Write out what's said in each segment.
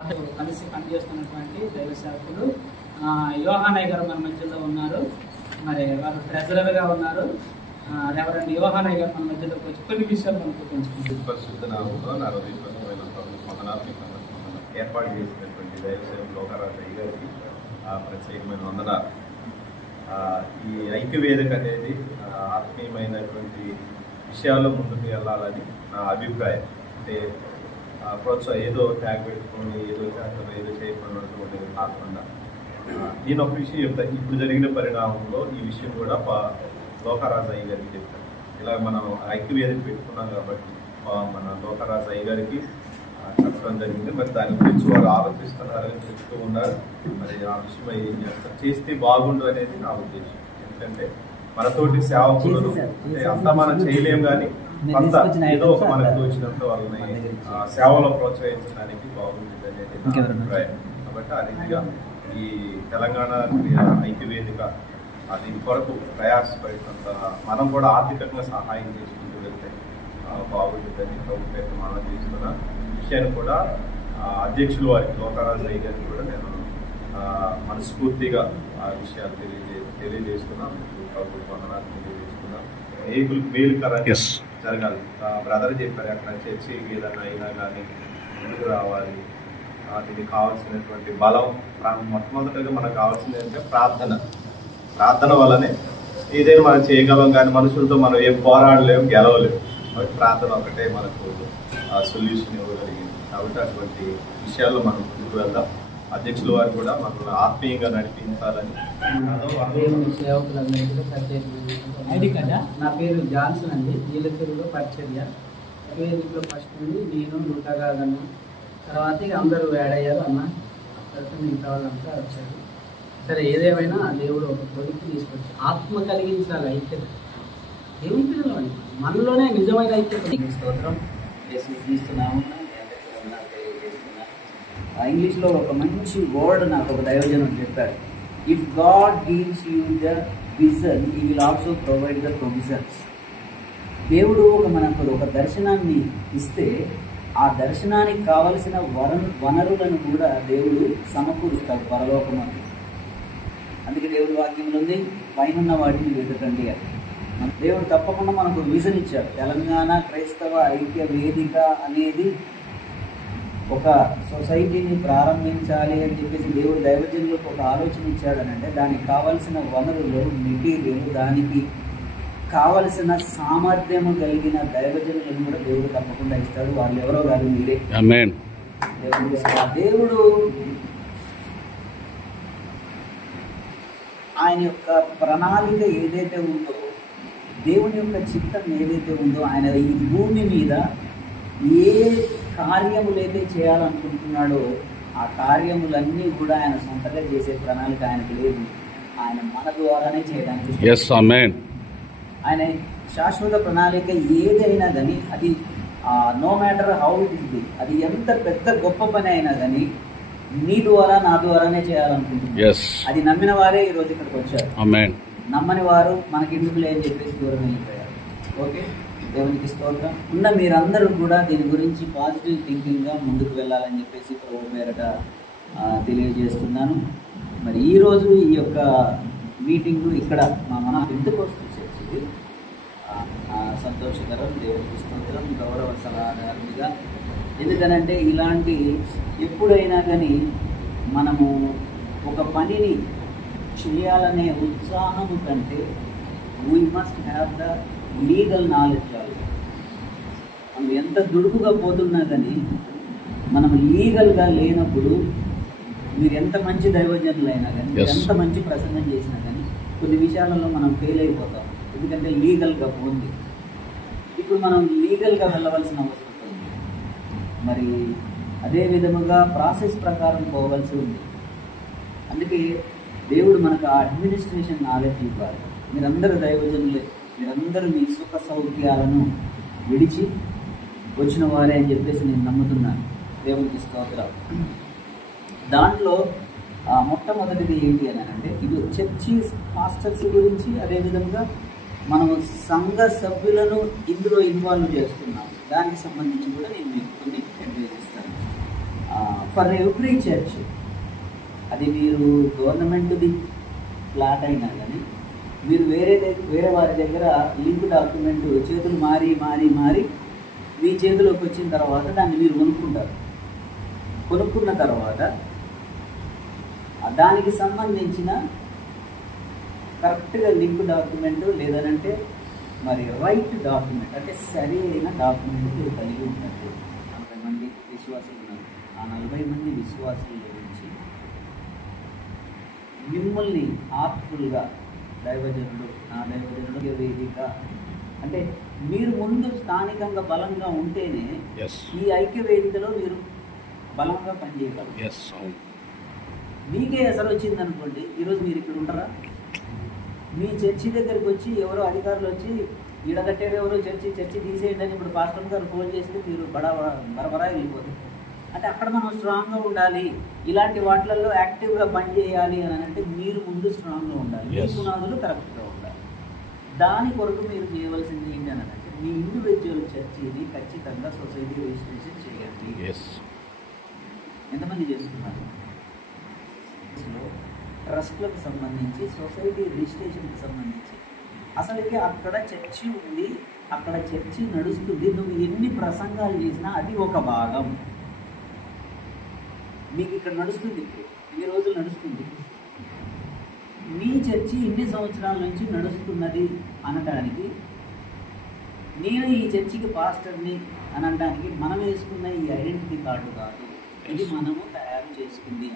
కలిసి పనిచేస్తున్నటువంటి దైవ సేవకులు యోహానయ్య గారు మన మధ్యలో ఉన్నారు. మరి వారు ట్రెజరర్గా ఉన్నారు. రెవరెండ్ యోహానయ్య గారు మన మధ్యలోకి వచ్చి కొన్ని విషయాలు మనకు తెలుసుకుంటున్నారు. ఏర్పాటు చేసినటువంటి దైవ సేవకులు లోకారాజయ్య గారికి ప్రత్యేకమైన వందనాలు. ఈ ఐక్యవేదిక అనేది ఆత్మీయమైనటువంటి విషయాల్లో ముందుకు వెళ్ళాలని నా అభిప్రాయం. అంటే ప్రోత్సాహం ఏదో ట్యాగ్ పెట్టుకొని ఏదో చేస్తాను ఏదో చేయకుండా కాకుండా నేను ఒక విషయం చెప్తాను. ఇప్పుడు జరిగిన పరిణామంలో ఈ విషయం కూడా లోకారాజయ్య గారికి చెప్తాను. ఇలా మనం ఐక్యవేదిక పెట్టుకున్నాం కాబట్టి మన లోకారాజయ్య గారికి చెప్పడం జరిగింది. మరి దాని గురించి వారు ఆలోచిస్తున్నారని చెప్తూ ఉన్నారు. మరి ఆ విషయం ఏం చేస్తే బాగుండు అనేది నా ఉద్దేశం. ఎందుకంటే మనతోటి సేవకులను అంటే అంతా మనం చేయలేం, కానీ కొంత ఏదో ఒక మనకు వచ్చినంత వాళ్ళని సేవలో ప్రోత్సహించడానికి బాగుంటుంది అనేది నా అభిప్రాయం. కాబట్టి ఆ రీతిగా ఈ తెలంగాణ ఐక్యవేదిక దీని కొరకు ప్రయాసపడినంత మనం కూడా ఆర్థికంగా సహాయం చేసుకుంటూ వెళ్తే బాగుంటుందని ప్రభుత్వం మనం చేస్తున్న విషయాన్ని కూడా అధ్యక్షులు వారికి లోకారాజయ్య గారికి కూడా నేను మనస్ఫూర్తిగా ఆ విషయాలు తెలియజేస్తున్నాను. వందనాలు తెలియజేస్తున్నాను. మేలుకరంగా జరగాలి. బ్రదర్ చెప్పారు అక్కడ చర్చి ఏదైనా అయినా కానీ ముందుకు రావాలి. దీనికి కావాల్సినటువంటి బలం మొట్టమొదటిగా మనకు కావాల్సింది ఏంటంటే ప్రార్థన వల్లనే ఏదైనా మనం చేయగలం. కానీ మనుషులతో మనం ఏం పోరాడలేము, గెలవలేము. కాబట్టి ప్రార్థన ఒకటే మనకు సొల్యూషన్ ఇవ్వగలిగింది. కాబట్టి అటువంటి విషయాల్లో మనం ముందుకు వెళ్దాం. అధ్యక్షుల వారు కూడా మనల్ని ఆత్మీయంగా నడిపించాలని. ఐడి కదా. నా పేరు జాన్సన్ అండి. నీలచెరువులో పరిచర్య వేదికలో ఫస్ట్ నుండి నేను నూటగాదన్న తర్వాత అందరూ యాడ్ అయ్యారు. అన్న తర్వాత మిగతా వాళ్ళంతా వచ్చారు. సరే, ఏదేమైనా దేవుడు ఒక కొడుకు తీసుకొచ్చి ఆత్మ కలిగించాలి. ఐక్యత దేవుని పిల్లలు మనలోనే నిజమైన ఐక్యత. స్తోత్రం తీసుకున్నాము. ఇంగ్లీష్లో ఒక మంచి వర్డ్ నాకు ఒక దైవజనం చెప్పారు. If God gives you the vision he will also provide the provisions. దేవుడు మనకు ఒక దర్శనాన్ని ఇస్తే ఆ దర్శనానికి కావలసిన వనరులను కూడా దేవుడు సమకూరుస్తాడు పరలోకమందు. అందుకే దేవుడి వాక్యంలో ఉంది, పైన వాటిని వెతకండి అని. దేవుడు తప్పకుండా మనకు విజన్ ఇచ్చాడు. తెలంగాణ క్రైస్తవ ఐక్య వేదిక అనేది ఒక సొసైటీని ప్రారంభించాలి అని చెప్పేసి దేవుడు దైవజనులకు ఒక ఆలోచన ఇచ్చాడని అంటే దానికి కావలసిన వనరులు, మెటీరియల్, దానికి కావలసిన సామర్థ్యము కలిగిన దైవజనులను కూడా దేవుడు తప్పకుండా ఇస్తాడు. వాళ్ళు ఎవరో కాదు, మీరే. దేవుడు ఆయన యొక్క ప్రణాళిక ఏదైతే ఉందో, దేవుని యొక్క చిత్తం ఏదైతే ఉందో, ఆయన ఈ భూమి మీద ఏ కార్యములైతే చేయాలనుకుంటున్నాడో ఆ కార్యములన్నీ కూడా ఆయన సొంతగా చేసే ప్రణాళిక ఆయనకు లేదు. ఆయన మన ద్వారానే చేయడానికి ఆయన శాశ్వత ప్రణాళిక ఏదైనా కానీ అది no matter how it is big, అది ఎంత పెద్ద గొప్ప పని అయినా కానీ నీ ద్వారా నా ద్వారానే చేయాలనుకుంటున్నాడు. అది నమ్మిన వారే ఈరోజు ఇక్కడికి వచ్చారు. నమ్మని వారు మనకెందుకులే అని చెప్పేసి దూరం వెళ్ళిపోయారు. ఓకే, దేవునికి స్తోత్రం. ఉన్న మీరందరూ కూడా దీని గురించి పాజిటివ్ థింకింగ్గా ముందుకు వెళ్ళాలని చెప్పేసి ప్రభు పేరట తెలియజేస్తున్నాను. మరి ఈరోజు ఈ యొక్క మీటింగు ఇక్కడ మన పెంతెకోస్తు చర్చిది సంతోషకరం. దేవునికి స్తోత్రం. గౌరవ సలహాదారునిగా ఎందుకనంటే ఇలాంటి ఎప్పుడైనా కానీ మనము ఒక పనిని చేయాలనే ఉత్సాహము కంటే we must have the legal knowledge. మనం ఎంత దుడుకుగా పోతున్నా కానీ మనం లీగల్గా లేనప్పుడు మీరు ఎంత మంచి దైవజనులైనా కానీ ఎంత మంచి ప్రసంగం చేసినా కానీ కొన్ని విషయాలలో మనం ఫెయిల్ అయిపోతాం. ఎందుకంటే లీగల్గా ఉంది. ఇప్పుడు మనం లీగల్గా వెళ్ళవలసిన అవసరం ఉంది. మరి అదే విధముగా ప్రాసెస్ ప్రకారం పోవలసి ఉంది. అందుకే దేవుడు మనకు ఆ అడ్మినిస్ట్రేషన్ నాలెడ్జ్ ఇవ్వాలి. మీరందరూ దైవజనులే, మీరందరూ మీ సుఖ సౌఖ్యాలను విడిచి వచ్చిన వారే అని చెప్పేసి నేను నమ్ముతున్నాను. దేవునికి స్తోత్రాలు. దాంట్లో మొట్టమొదటిది ఏంటి అని అంటే ఇది చర్చి మాస్టర్స్ గురించి, అదేవిధంగా మనము సంఘ సభ్యులను ఇందులో ఇన్వాల్వ్ చేస్తున్నాం. దానికి సంబంధించి కూడా నేను మీకు కొన్ని అడ్వైజ్ ఇస్తాను. ఫర్ ఎవ్రీ చర్చ్, అది మీరు గవర్నమెంట్ది ప్లాట్ అయినా కానీ మీరు వేరే వారి దగ్గర లింక్ డాక్యుమెంట్ చేతులు మారి మీ చేతిలోకి వచ్చిన తర్వాత దాన్ని మీరు కొనుక్కుంటారు. కొనుక్కున్న తర్వాత దానికి సంబంధించిన కరెక్ట్గా లింక్ డాక్యుమెంట్ లేదనంటే మరి రైట్ డాక్యుమెంట్ అంటే సరి అయిన డాక్యుమెంట్ మీరు కలిగి ఉంటారు. 40 మంది విశ్వాసులు ఉన్నారు. ఆ 40 మంది విశ్వాసుల గురించి మిమ్మల్ని ఆర్ట్ఫుల్గా దైవజనుడు, నా దైవజనుడు వేదిక అంటే మీరు ముందు స్థానికంగా బలంగా ఉంటేనే ఈ ఐక్య వేదికలో మీరు బలంగా పనిచేయగలరు. మీకే ఎసరు వచ్చింది అనుకోండి, ఈరోజు మీరు ఇక్కడ ఉంటారా? మీ చర్చి దగ్గరికి వచ్చి ఎవరో అధికారులు వచ్చి ఈడగట్టారు, ఎవరో చర్చి తీసేయండి అని ఇప్పుడు పాస్టర్ గారు ఫోన్ చేస్తే మీరు బరబరా వెళ్ళిపోతారు. అంటే అక్కడ మనం స్ట్రాంగ్గా ఉండాలి, ఇలాంటి వాటిలలో యాక్టివ్గా పనిచేయాలి అని అంటే మీరు ముందు స్ట్రాంగ్గా ఉండాలి, మీ పునాదులు కరెక్ట్గా ఉండాలి. దాని కొరకు మీరు చేయవలసింది ఏంటి అని అంటే మీ ఇండివిజువల్ చర్చిని ఖచ్చితంగా సొసైటీ రిజిస్ట్రేషన్ చేయండి. ఎంతమంది చేసుకున్నారు? ట్రస్ట్లకు సంబంధించి సొసైటీ రిజిస్ట్రేషన్కి సంబంధించి అసలుకి అక్కడ చర్చి ఉంది, అక్కడ చర్చి నడుస్తుంది. నువ్వు ఎన్ని ప్రసంగాలు చేసినా అది ఒక భాగం. మీకు ఇక్కడ నడుస్తుంది, ఇన్ని రోజులు నడుస్తుంది. మీ చర్చి ఇన్ని సంవత్సరాల నుంచి నడుస్తున్నది అనడానికి, నేను ఈ చర్చికి పాస్టర్ని అని అనడానికి మనం వేసుకున్న ఈ ఐడెంటిటీ కార్డు కాదు, ఇది మనము తయారు చేసుకుంది.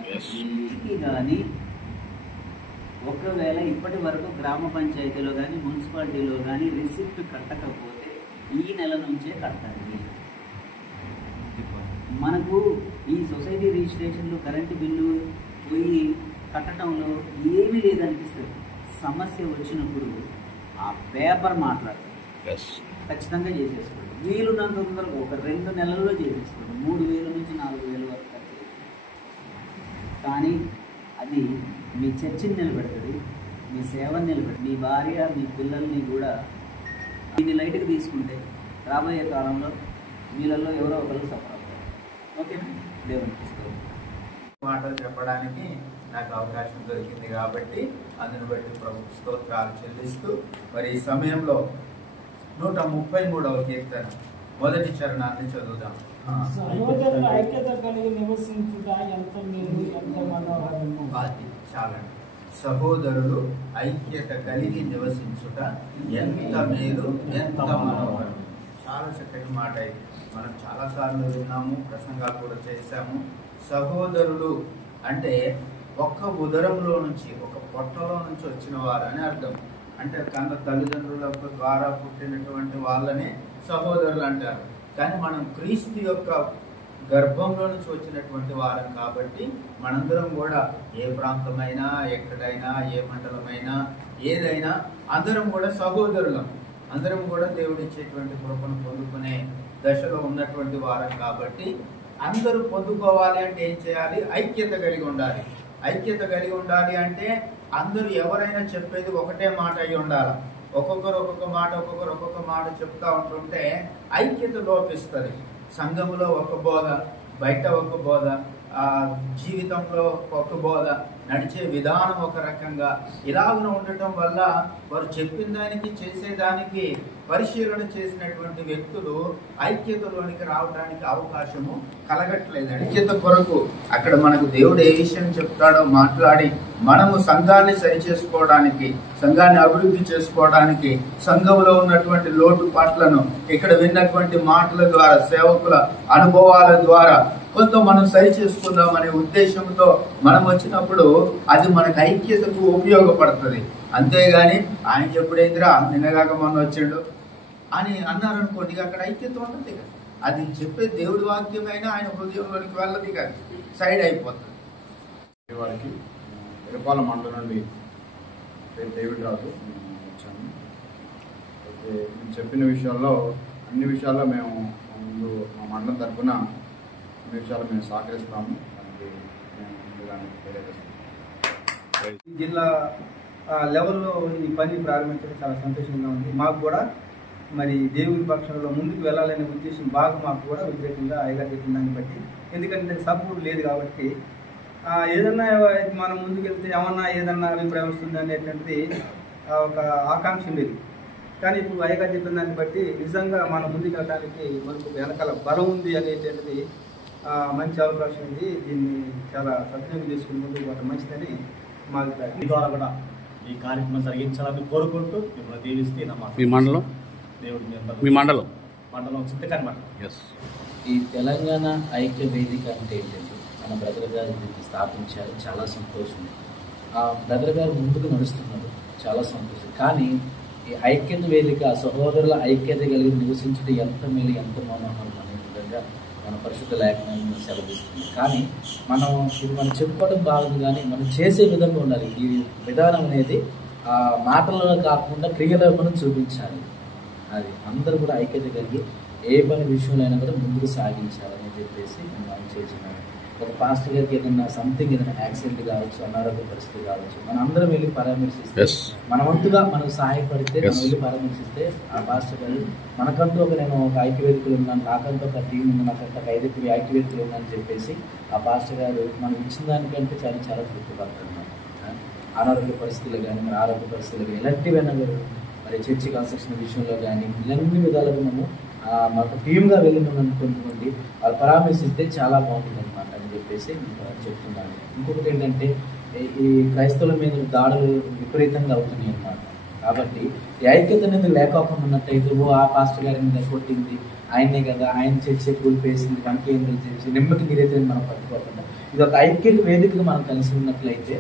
కానీ ఒకవేళ ఇప్పటి వరకు గ్రామ పంచాయతీలో కానీ మున్సిపాలిటీలో కానీ రిసిప్ట్ కట్టకపోతే ఈ నెల నుంచే కట్టండి. మనకు ఈ సొసైటీ రిజిస్ట్రేషన్లు, కరెంటు బిల్లు పోయి కట్టడంలో ఏమీ లేదనిపిస్తుంది. సమస్య వచ్చినప్పుడు ఆ పేపర్ మాట్లాడతారు, ఖచ్చితంగా చేసేసుకోండి. వీలున్నంత తొందరగా ఒక 2 నెలల్లో చేసేసుకోండి. 3,000 నుంచి 4,000 వరకు కట్టేది. కానీ అది మీ చర్చిని నిలబెడుతుంది, మీ సేవను నిలబెడుతుంది. మీ భార్య, మీ పిల్లల్ని కూడా దీన్ని లైట్గా తీసుకుంటే రాబోయే కాలంలో వీళ్ళల్లో ఎవరో ఒకరు సఫర్ అవుతారు. ఓకేనా? దేవుని తీసుకోవాలి. మాటలు చెప్పడానికి నాకు అవకాశం దొరికింది కాబట్టి అందుని బట్టి ప్రభు స్తోత్రాలు చెల్లిస్తూ మరి ఈ సమయంలో 133వ కీర్తన మొదటి చరణాన్ని చదువుదాం. సహోదరుల ఐక్యత కలిగి నివసించుట ఎంత మేలు, ఎంత మనోహరము. చాలండి. సహోదరులు ఐక్యత కలిగి నివసించుట ఎంత మేలు, ఎంత మనోహరం. చాలా చక్కటి మాట ఇది. మనం చాలాసార్లు విన్నాము, ప్రసంగాలు కూడా చేశాము. సహోదరులు అంటే ఒక్క ఉదరంలో నుంచి, ఒక పొట్టలో నుంచి వచ్చిన వారు అని అర్థం. అంటే కన్న తల్లిదండ్రుల ద్వారా పుట్టినటువంటి వాళ్ళనే సహోదరులు అంటారు. కానీ మనం క్రీస్తు యొక్క గర్భంలో నుంచి వచ్చినటువంటి వారం కాబట్టి మనందరం కూడా ఏ ప్రాంతమైనా, ఎక్కడైనా, ఏ మండలమైనా, ఏదైనా అందరం కూడా సహోదరులం. అందరం కూడా దేవుడు ఇచ్చేటువంటి కృపను పొందుకునే దశలో ఉన్నటువంటి వారం కాబట్టి అందరూ పొందుకోవాలి అంటే ఏం చేయాలి? ఐక్యత కలిగి ఉండాలి. ఐక్యత కలిగి ఉండాలి అంటే అందరూ ఎవరైనా చెప్పేది ఒకటే మాట అయి ఉండాలి. ఒక్కొక్కరు ఒక్కొక్క మాట చెప్తా ఉంటుంటే ఐక్యత లోపిస్తుంది. సంఘంలో ఒక బోధ, బయట ఒక బోధ, జీవితంలో ఒక బోధ, నడిచే విధానం ఒక రకంగా ఇలాగ ఉండటం వల్ల వారు చెప్పిన దానికి చేసేదానికి పరిశీలన చేసినటువంటి వ్యక్తులు ఐక్యతలోనికి రావడానికి అవకాశము కలగట్లేదు. ఐక్యత కొరకు అక్కడ మనకు దేవుడు ఏ విషయం చెప్తాడో మాట్లాడి మనము సంఘాన్ని సరిచేసుకోవడానికి, సంఘాన్ని అభివృద్ధి చేసుకోవడానికి, సంఘంలో ఉన్నటువంటి లోటుపాట్లను ఇక్కడ విన్నటువంటి మాటల ద్వారా, సేవకుల అనుభవాల ద్వారా కొంత మనం సరి చేసుకుందాం అనే ఉద్దేశంతో మనం వచ్చినప్పుడు అది మనకు ఐక్యతకు ఉపయోగపడుతుంది. అంతేగాని ఆయన చెప్పుడైందిరా నిన్నగాక మొన్న వచ్చాడు అని అన్నారనుకోండి, అక్కడ ఐక్యత ఉండదు. అది చెప్పే దేవుడి వాక్యమైనా ఆయన హృదయంలోనికి వెళ్ళదు, కాదు, సైడ్ అయిపోతుంది. వారికి ఎరపాల మండలం నుండి డేవిడ్ రాజు వచ్చాను. అయితే మేము చెప్పిన విషయాల్లో అన్ని విషయాల్లో మేము ముందు మా మండలం తరఫున అన్ని విషయాలు మేము సహకరిస్తాము. దానికి మేము ముందుగానే తెలియజేస్తాము. జిల్లా లెవెల్లో ఈ పని ప్రారంభించడం చాలా సంతోషంగా ఉంది. మాకు కూడా మరి దేవుని పక్షంలో ముందుకు వెళ్ళాలనే ఉద్దేశం బాగా మాకు కూడా వ్యతిరేకంగా అయ్యగారు చెప్పిన దాన్ని బట్టి, ఎందుకంటే సపోర్ట్ లేదు కాబట్టి ఏదన్నా మనం ముందుకు వెళ్తే ఏదన్నా అభిప్రాయం వస్తుంది అనేటువంటిది ఒక ఆకాంక్ష ఉండేది. కానీ ఇప్పుడు అయ్యగారు చెప్పిన దాన్ని బట్టి నిజంగా మనం ముందుకు వెళ్ళడానికి మనకు వెనకాల బలం ఉంది అనేటువంటిది మంచి అవకాశం ఉంది. దీన్ని చాలా సద్వినియోగం చేసుకుని ముందుకు పోవడం మంచిదని మా అభిప్రాయం. మీ ద్వారా కూడా ఈ కార్యక్రమం జరిగించాలని కోరుకుంటూ మిమ్మల్ని దీవిస్తే మీ మండలం మీ మండలం చింతకాని మండలం. ఈ తెలంగాణ ఐక్య వేదిక అంటే ఏంటంటే మన బ్రదర్ గారు దీన్ని స్థాపించారు. చాలా సంతోషం. ఆ బ్రదర్ గారు ముందుకు నడుస్తున్నారు, చాలా సంతోషం. కానీ ఈ ఐక్యత వేదిక సహోదరుల ఐక్యత కలిగి నివసించడం ఎంత మేలు, ఎంత మనోహరం అనే విధంగా మన పరిశుద్ధ లేఖనాన్ని సెలవిస్తుంది. కానీ మనం చెప్పుకోవడం బాగుంది, కానీ మనం చేసే విధంగా ఉండాలి. ఈ విధానం అనేది మాటలలో కాకుండా క్రియలో మనం చూపించాలి. అది అందరూ కూడా ఐక్యత కలిగి ఏ పని విషయంలో అయినా కూడా ముందుకు సాగించాలని చెప్పేసి మనం చేస్తున్నాం. ఒక పాస్టర్ గారికి ఏదైనా యాక్సిడెంట్ కావచ్చు, అనారోగ్య పరిస్థితి కావచ్చు, మనం అందరం వెళ్ళి పరామర్శిస్తే, మన వంతుగా మనకు సహాయపడితే, మనం వెళ్ళి పరామర్శిస్తే ఆ పాస్టర్ గారు మనకంటూ నేను ఒక ఐక్యవేదికలు ఉన్నాను, నాకంటూ ఒక టీం ఉంది, నాకంటూ ఒక 5 ఐక్యవేదికలు ఉన్నాయని చెప్పేసి ఆ పాస్టర్ గారు మనం ఇచ్చిన దానికంటే చాలా చాలా తృప్తి పడుతున్నాం. అనారోగ్య పరిస్థితులు కానీ, మన ఆరోగ్య పరిస్థితులు కానీ, ఎలాంటివైనా మరి చర్చి కన్స్ట్రక్షన్ విషయంలో కానీ ఇవన్నీ విధాలుగా మనం మాకు టీమ్గా వెళ్ళి మనం కొంతమంది వాళ్ళు పరామర్శిస్తే చాలా బాగుంటుంది అనమాట అని చెప్పేసి చెప్తున్నాను. ఇంకొకటి ఏంటంటే ఈ క్రైస్తవుల మీద దాడులు విపరీతంగా అవుతున్నాయి అన్నమాట. కాబట్టి ఈ ఐక్యత అనేది లేకపోకుండా ఉన్నట్టయితే ఆ పాస్టర్ గారి మీద కొట్టింది ఆయనే కదా, ఆయన చర్చే కూలిపేసింది, మనకి ఏం తెలిసి నెమ్మకి నీరైతే మనం పట్టుకోకుండా ఇది ఒక ఐక్య వేదికగా మనం కలిసి ఉన్నట్లయితే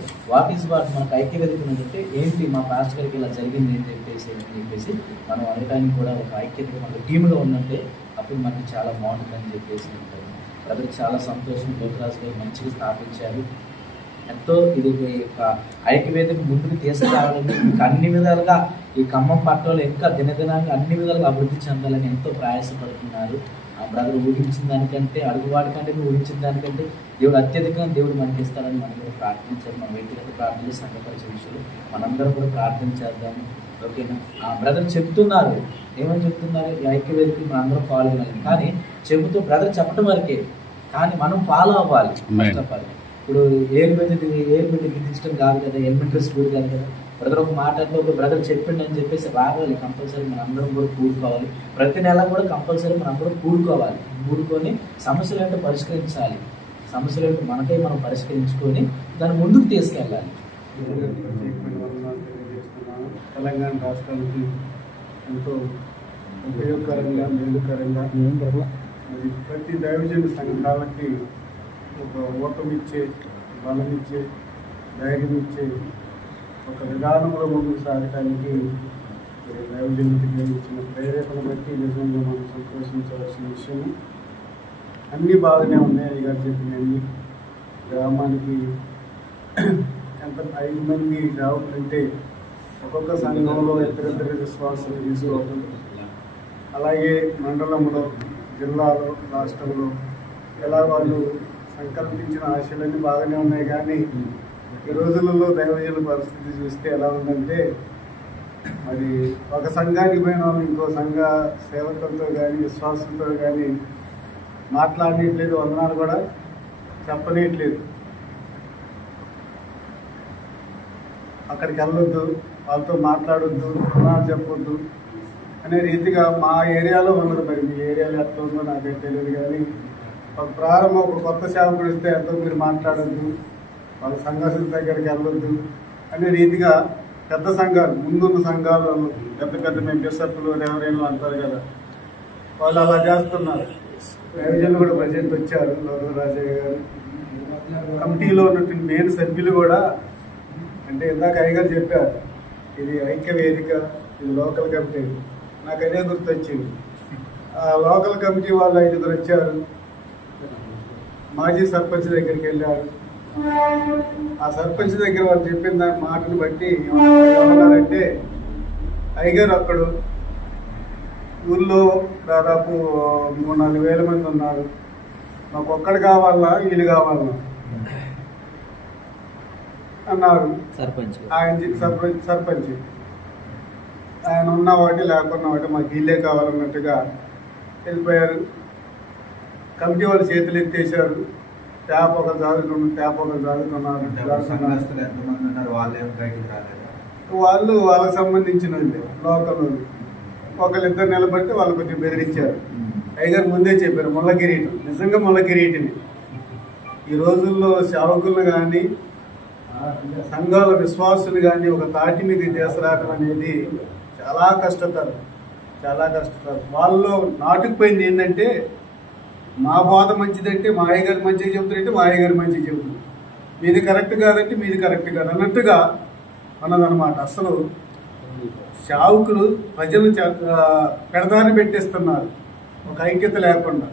మనకు ఐక్య వేదిక ఉన్నట్టే ఏంటి మా పాస్టర్ గారికి ఇలా జరిగింది అని చెప్పేసి మనం అనడానికి కూడా ఒక ఐక్యతగా మన టీంలో ఉన్నట్టే అప్పుడు మనకి చాలా బాగుంటుందని చెప్పేసి ఉంటారు. బ్రదర్ చాలా సంతోషం. లోకరాజు గారు మంచిగా స్థాపించారు. ఎంతో ఇది ఐక్య వేదిక ముందుకు తీసుకురావాలని ఇంకా అన్ని విధాలుగా ఈ ఖమ్మం పట్టణంలో ఇంకా దినదినంగా అన్ని విధాలుగా అభివృద్ధి చెందాలని ఎంతో ప్రయాసపడుతున్నారు. ఆ బ్రదర్ ఊహించిన దానికంటే అడుగువాడికంటే ఊహించిన దానికంటే దేవుడు అత్యధికంగా దేవుడు మనకి ఇస్తారని మనం కూడా ప్రార్థించాలి. మన వ్యక్తిగత ప్రార్థనలు, సంఘపరిచే విషయాలు మనందరం కూడా ప్రార్థన చేద్దాము. ఓకేనా? ఆ బ్రదర్ చెప్తున్నారు, ఏమని చెప్తున్నారు, ఈ ఐక్య వేదికలు మనం అందరం ఫాలో అవ్వాలి. కానీ చెబుతూ బ్రదర్ చెప్పడం వరకే, కానీ మనం ఫాలో అవ్వాలి. ఇప్పుడు ఏలు పెట్టి గిద్దించడం కాదు కదా, ఎలిమెంటరీ స్కూల్ కాదు కదా. బ్రదర్ ఒక మాటలో ఒక బ్రదర్ చెప్పిండి అని చెప్పేసి రావాలి. కంపల్సరీ మన అందరం కూడా కూడుకోవాలి. ప్రతి నెల కూడా కంపల్సరీ మనం అందరం కూడుకొని సమస్యలు ఏంటో పరిష్కరించాలి. సమస్యలు ఏంటో మనకై మనం పరిష్కరించుకొని దాన్ని ముందుకు తీసుకెళ్ళాలి. తెలంగాణ రాష్ట్రానికి ఎంతో ఉపయోగకరంగా, మేలుకరంగా మరి ప్రతి దైవజన సంఘాలకి ఒక ఓటమిచ్చే, బలమిచ్చే, ధైర్యం ఇచ్చే ఒక విధానంలో ముందుకు సాగటానికి దైవజనుడికి ఇచ్చిన ప్రేరేపణ బట్టి నిజంగా మనం సంతోషించవలసిన విషయం. అన్నీ బాగానే ఉన్నాయి. అయ్యగారు చెప్పినవి గ్రామానికి ఎంత 5 మంది సేవకులంటే ఒక్కొక్క సంఘంలో ఇద్దరిద్దరి విశ్వాసాలు తీసుకోవడం, అలాగే మండలంలో, జిల్లాలో, రాష్ట్రంలో ఎలా వాళ్ళు సంకల్పించిన ఆశలన్నీ బాగానే ఉన్నాయి. కానీ ఈ రోజులలో దైవజనుల పరిస్థితి చూస్తే ఎలా ఉందంటే, మరి ఒక సంఘానికి పోయిన వాళ్ళు ఇంకో సంఘ సేవకులతో కానీ, విశ్వాసంతో కానీ మాట్లాడనట్లేదు, వందనాలు కూడా చెప్పనట్లేదు. అక్కడికి వెళ్ళొద్దు, వాళ్ళతో మాట్లాడొద్దు, వందనాలు చెప్పొద్దు అనే రీతిగా మా ఏరియాలో ఉన్నది. మరి మీ ఏరియాలో ఎట్లా ఉందో నాకైతే తెలియదు. కానీ ఒక ప్రారంభం ఒక కొత్త సేవకుడు వస్తే ఎంతో మీరు మాట్లాడొద్దు, వాళ్ళ సంఘాసుల దగ్గరికి వెళ్ళొద్దు అనే రీతిగా పెద్ద సంఘాలు, ముందున్న సంఘాలు, పెద్ద మేము బిషప్లు, రెవరెండ్లు అంటారు కదా, వాళ్ళు అలా చేస్తున్నారు. ప్రయోజనం కూడా ప్రజెంట్ వచ్చారు, రాజయ్య గారు. కమిటీలో ఉన్నటువంటి మెయిన్ సభ్యులు కూడా, అంటే ఇందాక అయ్యగారు చెప్పారు, ఇది ఐక్య వేదిక, ఇది లోకల్ కమిటీ. నాకు అదే గుర్తొచ్చింది. ఆ లోకల్ కమిటీ వాళ్ళు 5గురు వచ్చారు. మాజీ సర్పంచ్ దగ్గరికి వెళ్ళారు. ఆ సర్పంచ్ దగ్గర వాళ్ళు చెప్పిన దాని మాటను బట్టి ఏమన్నారంటే, అయ్యగారు అక్కడ ఊళ్ళో దాదాపు 3-4 వేల మంది ఉన్నారు, మాకు ఒక్కడు కావాలన్నా వీళ్ళు కావాలన్నా అన్నారు. ఆయన సర్పంచ్ ఆయన ఉన్న వాటి లేకున్న వాటి మాకు ఇల్లే కావాలన్నట్టుగా వెళ్ళిపోయారు. కమిటీ వాళ్ళు చేతులు ఎత్తేసారు. ట్యాప్ ఒక చదువుకున్నారు. సంఘస్థులు ఎంతమంది ఉన్నారు? వాళ్ళేం బయటికి రాలేదు. వాళ్ళు వాళ్ళకి సంబంధించిన లోకల్ ఒకళ్ళిద్దరు నిలబట్టి వాళ్ళు కొంచెం బెదిరించారు. అయ్యగారు ముందే చెప్పారు ముళ్ళ కిరీటం, నిజంగా ముళ్ళ కిరీటిని. ఈ రోజుల్లో సేవకులు కానీ సంఘాల విశ్వాసులు కానీ ఒక తాటి మీద తీసుకురావడం అనేది చాలా కష్టతరం. వాళ్ళలో నాటుకుపోయింది ఏంటంటే మా బోధ మంచిదంటే మా అయ్యగారు మంచిగా చెబుతారంటే మా అయ్యగారు మంచిగా చెబుతారు, మీది కరెక్ట్ కాదంటే మీది కరెక్ట్ కాదు అన్నట్టుగా అన్నదన్నమాట. అసలు సేవకులు ప్రజలు పెడదారి పెట్టేస్తున్నారు ఒక ఐక్యత లేకుండా.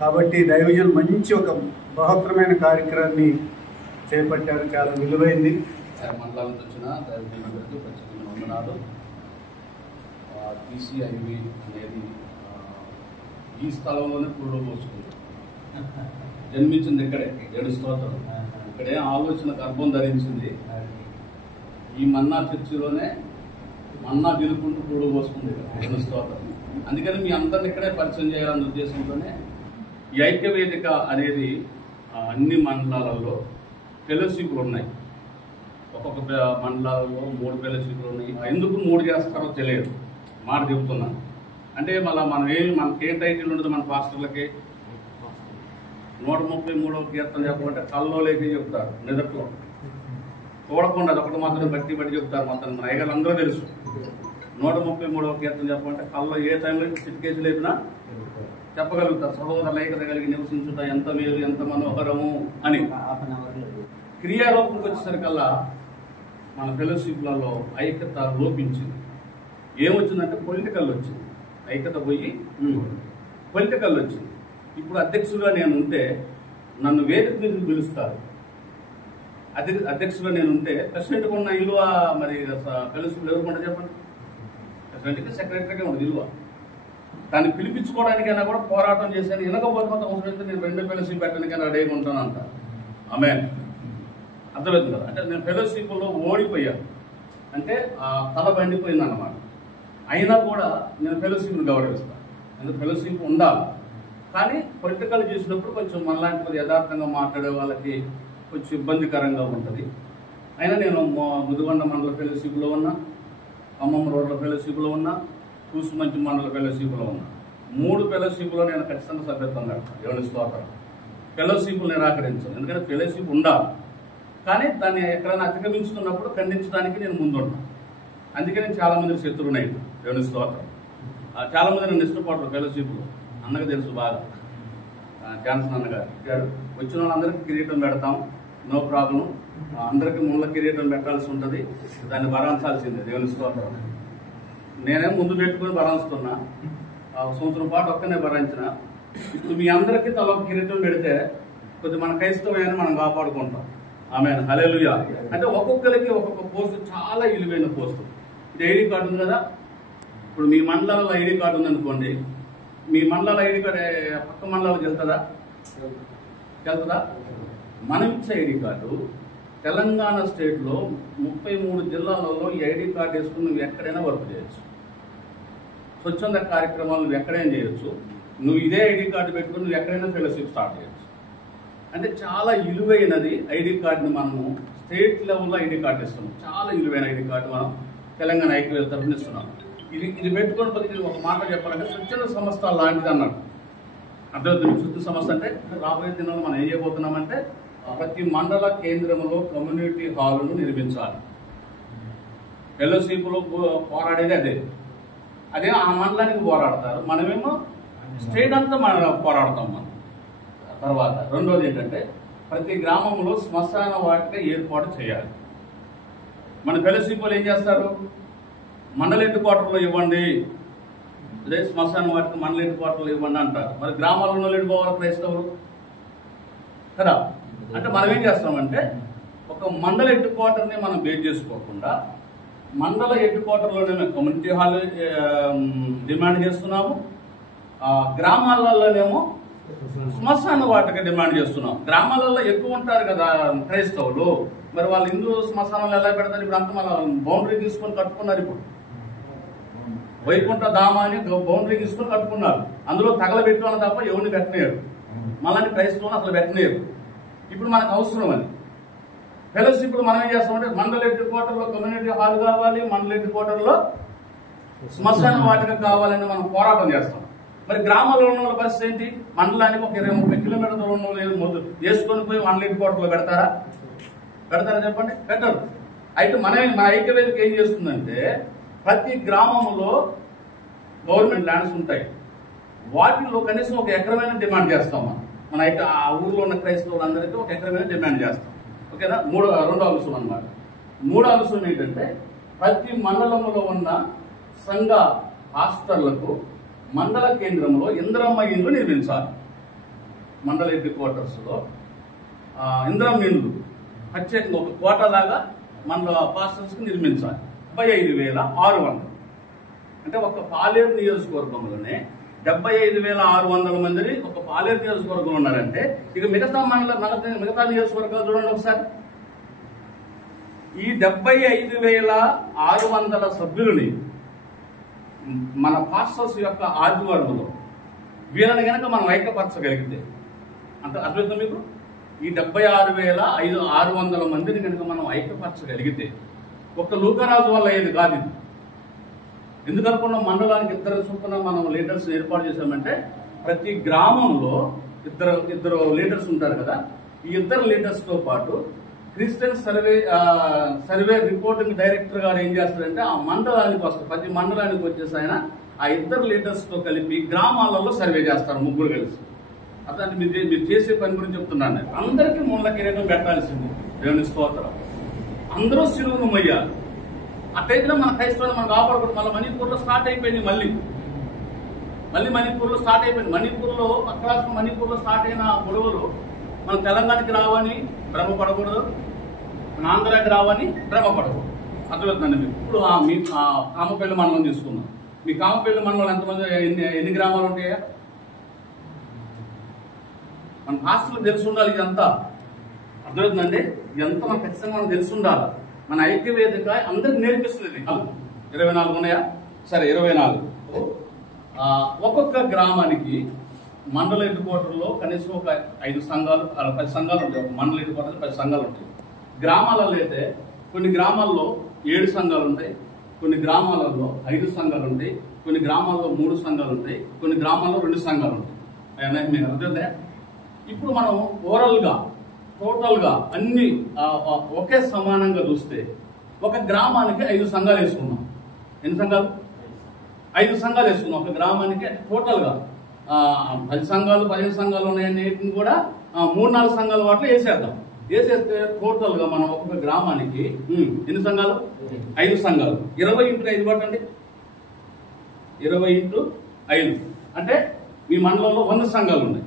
కాబట్టి దైవజనులు మంచి ఒక బృహత్తరమైన కార్యక్రమాన్ని చేపట్టారు, చాలా విలువైంది. మండలాల నుంచి వచ్చిన దైవజనులకు ప్రత్యేకమైన వందనాలు. TCIV అనేది ఈ స్థలంలోనే పురుడు పోసుకుంది. జన్మించింది ఇక్కడే, 7 స్తోత్రం ఇక్కడే ఆలోచన గర్భం ధరించింది. ఈ మన్నా చర్చిలోనే మన్నా తినుకుంటూ పురుడు పోసుకుంది 7 స్తోత్రం. అందుకని మీ అందరిని ఇక్కడే పరిచయం చేయాలన్న ఉద్దేశంతోనే ఈ ఐక్య వేదిక అనేది అన్ని మండలాలలో ఫెలోషిప్లు ఉన్నాయి. ఒక్కొక్క మండలాలలో 3 ఫెలోషిప్లు ఉన్నాయి. ఎందుకు 3 చేస్తారో తెలియదు, మాట చెప్తున్నాను. అంటే మళ్ళీ మనకేం టైటిల్ ఉండదు మన పాస్టర్లకి. 133వ కీర్తన చెప్పమంటే కల్లో లేక చెప్తారు, నిద్రలో చూడకుండా ఒకటి మాత్రం బట్టి చెప్తారు. మొత్తం మన అయ్యగారు అందరూ తెలుసు. 133వ కీర్తన చెప్పమంటే కల్లో ఏ టైంలో చిటికేసి లేపినా చెప్పగలుగుతారు. సహోదరుల ఐక్యత కలిగి నివసించుట ఎంత మేలు ఎంత మనోహరము అని. క్రియారూపంకి వచ్చేసరికల్లా మన ఫెలోషిప్లలో ఐక్యత లోపించింది. ఏమొచ్చిందంటే పొలిటికల్ వచ్చింది. ఐక్యత పోయి పొలిటికల్ వచ్చింది. ఇప్పుడు అధ్యక్షుడిగా నేను ఉంటే నన్ను వేదిక మీద పిలుస్తారు. అధ్యక్షుడిగా నేను ఉంటే ప్రెసిడెంట్కి ఉన్న విలువ మరి ఫెలోషిప్లు ఎవరుకుంటే చెప్పండి. ప్రెసిడెంట్కి సెక్రటరీగా ఉండదు విలువ. దాన్ని పిలిపించుకోవడానికైనా కూడా పోరాటం చేశాను. వినకపోతే మాత్రం అవసరం అయితే నేను 2 ఫెలోషిప్ పెట్టడానికైనా రెడీగా ఉంటాను అంట. ఆమె అర్థమవుతుంది కదా. అంటే నేను ఫెలోషిప్లో ఓడిపోయాను అంటే తల బండిపోయింది అన్నమాట. అయినా కూడా నేను ఫెలోషిప్ను గౌరవిస్తాను. ఎందుకంటే ఫెలోషిప్ ఉండాలి. కానీ పొలిటికల్ చేసినప్పుడు కొంచెం మనలాంటి కొద్ది యథార్థంగా మాట్లాడే వాళ్ళకి కొంచెం ఇబ్బందికరంగా ఉంటుంది. అయినా నేను ముదిగొండ మండల ఫెలోషిప్లో ఉన్నా, ఖమ్మం రోడ్ల ఫెలోషిప్లో ఉన్నా, కూసుమంచి మండల ఫెలోషిప్లో ఉన్నా. 3 ఫెలోషిప్లో నేను ఖచ్చితంగా సభ్యత్వం కడతాను. దేవుని స్తోత్రం. ఫెలోషిప్లు నిరాకరించాను. ఎందుకంటే ఫెలోషిప్ ఉండాలి. కానీ దాన్ని ఎక్కడైనా అతిక్రమించుకున్నప్పుడు ఖండించడానికి నేను ముందుంటాను. అందుకే నేను చాలా మంది శత్రువునై దేవుని స్తోత్రం. చాలా మంది నన్ను ఇష్టపడరు ఫెలోషిప్లో. అన్నకు తెలుసు బాగా, జాన్సన్ అన్నగారు. వచ్చిన వాళ్ళందరికీ కిరీటం పెడతాం, నో ప్రాబ్లం. అందరికీ ముళ్ళ కిరీటం పెట్టాల్సి ఉంటుంది, దాన్ని భరించాల్సిందే దేవుని స్తోత్రం. నేనేం ముందు పెట్టుకుని భరిస్తున్నా. 1 సంవత్సరం పాటు ఒక్కనే భరించిన. ఇప్పుడు మీ అందరికీ తల కిరీటం పెడితే కొద్ది మన క్రైస్తవాన్ని మనం కాపాడుకుంటాం. ఆమెన్, హల్లెలూయా. అంటే ఒక్కొక్కరికి ఒక్కొక్క పోస్ట్ చాలా విలువైన పోస్ట్. ఇది ఐడి కార్డు ఉంది కదా. ఇప్పుడు మీ మండలాల్లో ఐడి కార్డు ఉందనుకోండి, మీ మండలాల ఐడి కార్డు పక్క మండలాలకు వెళ్తుందా? మనం ఇచ్చే ఐడి కార్డు తెలంగాణ స్టేట్లో 33 జిల్లాలలో ఈ ఐడి కార్డు వేసుకుని నువ్వు ఎక్కడైనా వర్క్ చేయొచ్చు. స్వచ్ఛంద కార్యక్రమాలు నువ్వు ఎక్కడైనా చేయొచ్చు. నువ్వు ఇదే ఐడి కార్డు పెట్టుకుని నువ్వు ఎక్కడైనా ఫెలోషిప్ స్టార్ట్ చేయొచ్చు. అంటే చాలా విలువైనది ఐడి కార్డుని మనము స్టేట్ లెవెల్లో ఐడి కార్డు ఇస్తున్నాం. చాలా విలువైన ఐడి కార్డు మనం తెలంగాణ ఐక్యవేద తరఫున ఇస్తున్నాం. ఇది పెట్టుకుని బతికి ఒక మాట చెప్పాలంటే స్వచ్ఛంద సంస్థ లాంటిది అన్నాడు. అర్థమవుతుంది. స్వచ్ఛంద సంస్థ అంటే రాబోయే దినాల్లో మనం ఏం చేయబోతున్నామంటే ప్రతి మండల కేంద్రంలో కమ్యూనిటీ హాలును నిర్మించాలి. ఫెలోషిప్లో పోరాడేది అదే ఆ మండలానికి పోరాడతారు. మనమేమో స్టేట్ అంతా పోరాడతాం మనం. తర్వాత రెండోది ఏంటంటే ప్రతి గ్రామంలో శ్మశాన వాటిక ఏర్పాటు చేయాలి. మన ఫెలోషిప్లు ఏం చేస్తారు? మండల హెడ్ క్వార్టర్లో ఇవ్వండి, అదే శ్మశాన వాటిక మండల హెడ్ క్వార్టర్లో ఇవ్వండి అంటారు. మరి గ్రామాలలో వెళ్ళిపోవాలి క్రైస్తవులు కదా. అంటే మనం ఏం చేస్తామంటే ఒక మండల హెడ్ క్వార్టర్ని మనం బేస్ చేసుకోకుండా మండల హెడ్ క్వార్టర్లోనే మేము కమ్యూనిటీ హాల్ డిమాండ్ చేస్తున్నాము. గ్రామాలలోనేమో శ్మశాన వాటిక డిమాండ్ చేస్తున్నాం. గ్రామాలలో ఎక్కువ ఉంటారు కదా క్రైస్తవులు, మరి వాళ్ళు హిందూ శ్మశానాలు ఎలా పెడతారు? ఇప్పుడు అంతా మన బౌండరీ తీసుకొని కట్టుకున్నారు. ఇప్పుడు వైకుంఠ ధామాన్ని బౌండరీ తీసుకొని కట్టుకున్నారు. అందులో తగలబెట్టాలని తప్ప ఎవరిని పెట్టలేరు. మళ్ళీ క్రైస్తవులు అసలు పెట్టలేరు. ఇప్పుడు మనకు అవసరం అది. ఫెలోషిప్లు మనం ఏం చేస్తామంటే మండల హెడ్ క్వార్టర్లో కమ్యూనిటీ హాల్ కావాలి, మండల హెడ్ క్వార్టర్లో శ్మశాన వాటిక కావాలని మనం పోరాటం చేస్తాం. మరి గ్రామాల్లో ఉన్న పరిస్థితి ఏంటి? మండలానికి ఒక 20-30 కిలోమీటర్ల దూరంలో లేదు, వేసుకొని పోయి మండల హెడ్ క్వార్టర్లో పెడతారా చెప్పండి? పెట్టరు. అయితే మన ఐక్యవేదిక ఏం చేస్తుందంటే ప్రతి గ్రామంలో గవర్నమెంట్ ల్యాండ్స్ ఉంటాయి. వాటిల్లో కనీసం 1 ఎకరమైన డిమాండ్ చేస్తాం. మన ఆ ఊర్లో ఉన్న క్రైస్తవులందరికీ 1 ఎకరమైన డిమాండ్ చేస్తాం. ఓకేనా? రెండో అంశం అన్నమాట. మూడో అంశం ఏంటంటే ప్రతి మండలంలో ఉన్న సంఘ హాస్టళ్లకు మండల కేంద్రంలో ఇందిరమ్మ ఇండ్లు నిర్మించాలి. మండల హెడ్ క్వార్టర్స్ లో ఇందిరమ్మ ఇండ్లు ప్రత్యేకంగా ఒక కోట లాగా మండల పాస్టర్స్ కి నిర్మించాలి. 75,600 అంటే ఒక పాలేరు నియోజకవర్గంలోనే 75,600 మందిని ఒక పాలేరు నియోజకవర్గంలో ఉన్నారంటే ఇక మిగతా మిగతా నియోజకవర్గాలు చూడండి ఒకసారి. ఈ 75,600 సభ్యులని మన పాస్టర్స్ యొక్క ఆధ్వర్యంలో వీళ్ళని కనుక మనం ఐక్యపరచగలిగితే అంటే అర్థం మీకు ఈ 76,600 మందిని కనుక మనం ఐక్యపరచగలిగితే ఒక్క లూకారాజు వల్ల ఏది కాదు. ఎందుకనుకున్న మండలానికి 2 చొప్పున మనం లీడర్స్ ఏర్పాటు చేశామంటే ప్రతి గ్రామంలో ఇద్దరు లీడర్స్ ఉంటారు కదా. ఈ 2 లీడర్స్ తో పాటు క్రిస్టియన్ సర్వే రిపోర్టింగ్ డైరెక్టర్ గారు ఏం చేస్తారంటే ఆ మండలానికి వస్తారు. ప్రతి మండలానికి వచ్చేసి ఆయన ఆ 2 లీడర్స్ తో కలిపి గ్రామాలలో సర్వే చేస్తారు, 3 కలిసి. అట్లాంటి మీరు చేసే పని గురించి చెప్తున్నాను. అందరికీ మూల కిరీటం పెట్టాల్సింది. దేవుని స్తోత్రం. అందరూ సిలువను మొయ్యాలి. అట్లయితే మన క్రైస్తవులు మనం కాపాడకూడదు. మళ్ళీ మణిపూర్లో స్టార్ట్ అయిపోయింది. మళ్ళీ మణిపూర్లో స్టార్ట్ అయిపోయింది. మణిపూర్లో స్టార్ట్ అయిన గొడవలు మన తెలంగాణకి రావని భ్రమపడకూడదు, మన ఆంధ్రాకి రావని భ్రమపడకూడదు. అర్థమవుతుందండి మీకు. ఇప్పుడు మీ కామపల్లి మండలం తీసుకుందాం. మీ కామపల్లి మండలం ఎంతమంది ఎన్ని గ్రామాలు ఉంటాయా? మన హాస్టల్ తెలిసి ఉండాలి. ఇదంతా అర్థమవుతుందండి. ఇదంతా మనకు ఖచ్చితంగా మనం తెలిసి ఉండాలి. మన ఐక్యవేదిక అందరికి నేర్పిస్తుంది. 24 ఉన్నాయా? సరే, 24. ఒక్కొక్క గ్రామానికి మండల హెడ్ క్వార్టర్లో కనీసం ఒక 5 సంఘాలు 10 సంఘాలు ఉంటాయి. ఒక మండల హెడ్ క్వార్టర్ 10 సంఘాలు ఉంటాయి. గ్రామాలలో అయితే కొన్ని గ్రామాల్లో 7 సంఘాలు ఉంటాయి, కొన్ని గ్రామాలలో 5 సంఘాలు ఉంటాయి, కొన్ని గ్రామాల్లో 3 సంఘాలు ఉంటాయి, కొన్ని గ్రామాల్లో 2 సంఘాలు ఉంటాయి. మీకు అర్థమైందా? ఇప్పుడు మనం ఓవరాల్గా టోటల్గా అన్ని ఒకే సమానంగా చూస్తే ఒక గ్రామానికి 5 సంఘాలు వేసుకున్నాం. ఎన్ని సంఘాలు? 5 సంఘాలు వేసుకున్నాం ఒక గ్రామానికి. టోటల్గా 10 సంఘాలు 15 సంఘాలు ఉన్నాయని కూడా 3-4 సంఘాల వాటిలో వేసేద్దాం. వేసేస్తే టోటల్ గా మనం ఒక్కొక్క గ్రామానికి ఎన్ని సంఘాలు? 5 సంఘాలు. 20 × 5 పట్టండి. 20 × 5 అంటే మీ మండలంలో 100 సంఘాలు ఉన్నాయి.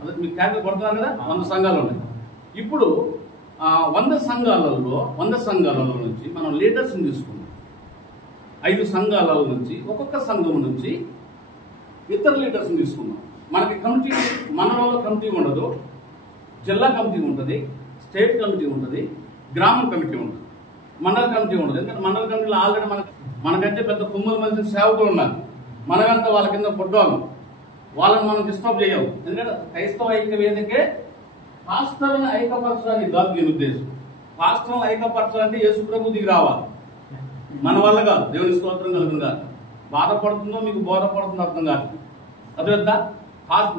అదే మీకు క్యాపిటల్ పడుతున్నారు కదా, 100 సంఘాలు ఉన్నాయి. ఇప్పుడు 100 సంఘాలలో నుంచి మనం లీడర్స్ తీసుకున్నాం. 5 సంఘాల నుంచి ఒక్కొక్క సంఘం నుంచి ఇతర లీడర్స్ తీసుకున్నాం. మనకి కమిటీ, మండలంలో కమిటీ ఉండదు, జిల్లా కమిటీ ఉంటుంది, స్టేట్ కమిటీ ఉంటుంది, గ్రామం కమిటీ ఉంటుంది, మండల కమిటీ ఉండదు. ఎందుకంటే మండల కమిటీలో ఆల్రెడీ మనకంటే పెద్ద కుమ్మల మంది సేవకులు ఉన్నారు. మనకంతా వాళ్ళ కింద పొడ్డాము, వాళ్ళని మనం డిస్టర్బ్ చేయము. ఎందుకంటే క్రైస్తవ ఐక్య వేదికే పాస్టర్లను ఐక్యపరచడానికి కాదు దీని ఉద్దేశం. పాస్టర్లను ఐక్యపరచాలంటే యేసు ప్రభు దిగి రావాలి, మన వల్ల కాదు. దేవుని స్తోత్రం కలుగును కాదు. బాధపడుతుందో మీకు బోధపడుతుందో అర్థం కాదు. అదేవిధంగా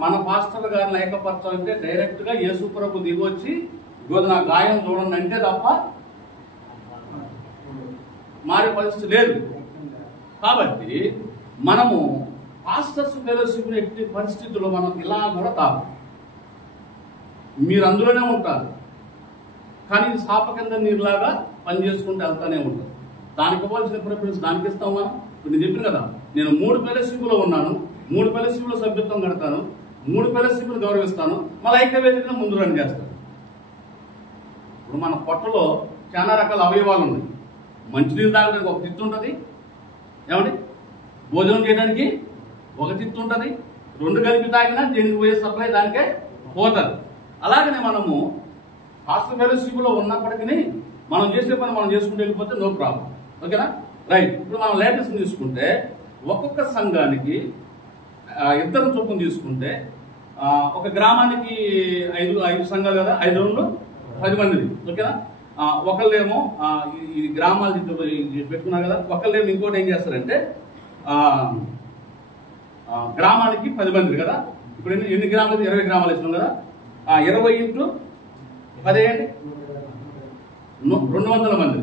మన పాస్టర్ గారిని ఐక్యపరచాలంటే డైరెక్ట్ గా యేసు ప్రభు దిగి వచ్చి ఈరోజు నా గాయం చూడండి అంటే తప్ప మారే పరిస్థితి లేదు. కాబట్టి మనము పాస్టర్స్ ఫెలోషిప్ ఎట్టి పరిస్థితుల్లో మనం ఇలా కూడా తాము. మీరు అందులోనే ఉంటారు, కానీ ఇది సాప కింద నీరులాగా పని చేసుకుంటే వెళ్తానే ఉంటుంది. దానికి ఇవ్వాల్సిన ప్రిఫరెన్స్ దానికి ఇస్తాం మనం. ఇప్పుడు నేను చెప్పిన కదా, నేను 3 ఫెలోషిప్లో ఉన్నాను, 3 ఫెలోషిప్లో సభ్యత్వం కడతాను, 3 ఫెలోషిప్లు గౌరవిస్తాను, మళ్ళీ ఐక్య వేదికను ముందు రన్ చేస్తాను. ఇప్పుడు మన పొట్టలో చాలా రకాల అవయవాలు ఉన్నాయి. మంచినీళ్ళు తాగడానికి ఒక తిత్తు ఉంటుంది, ఏమండి? భోజనం చేయడానికి ఒక తిత్తు ఉంటుంది, 2 కలిపి తాగినా దీనికి పోయే సప్లై దానికే పోతుంది. అలాగనే మనము పాస్టర్ ఫెలోషిప్లో ఉన్నప్పటికీ మనం చేసే పని మనం చేసుకుంటూ వెళ్ళిపోతే నో ప్రాబ్లం. ఓకేనా? రైట్. ఇప్పుడు మనం లేటెస్ట్ తీసుకుంటే ఒక్కొక్క సంఘానికి ఇద్దరు చొప్పున తీసుకుంటే ఒక గ్రామానికి 5 సంఘాలు కదా, 5 రూమ్లు 10 మంది. ఓకేనా? ఒకళ్ళేమో ఈ గ్రామాలు పెట్టుకున్నారు కదా, ఒకళ్ళేమో ఇంకోటి ఏం చేస్తారంటే గ్రామానికి 10 మంది కదా. ఇప్పుడు ఎన్ని గ్రామాలు? 20 గ్రామాలు ఇస్తున్నాం కదా. 20 ఇంటూ 10 200 మంది.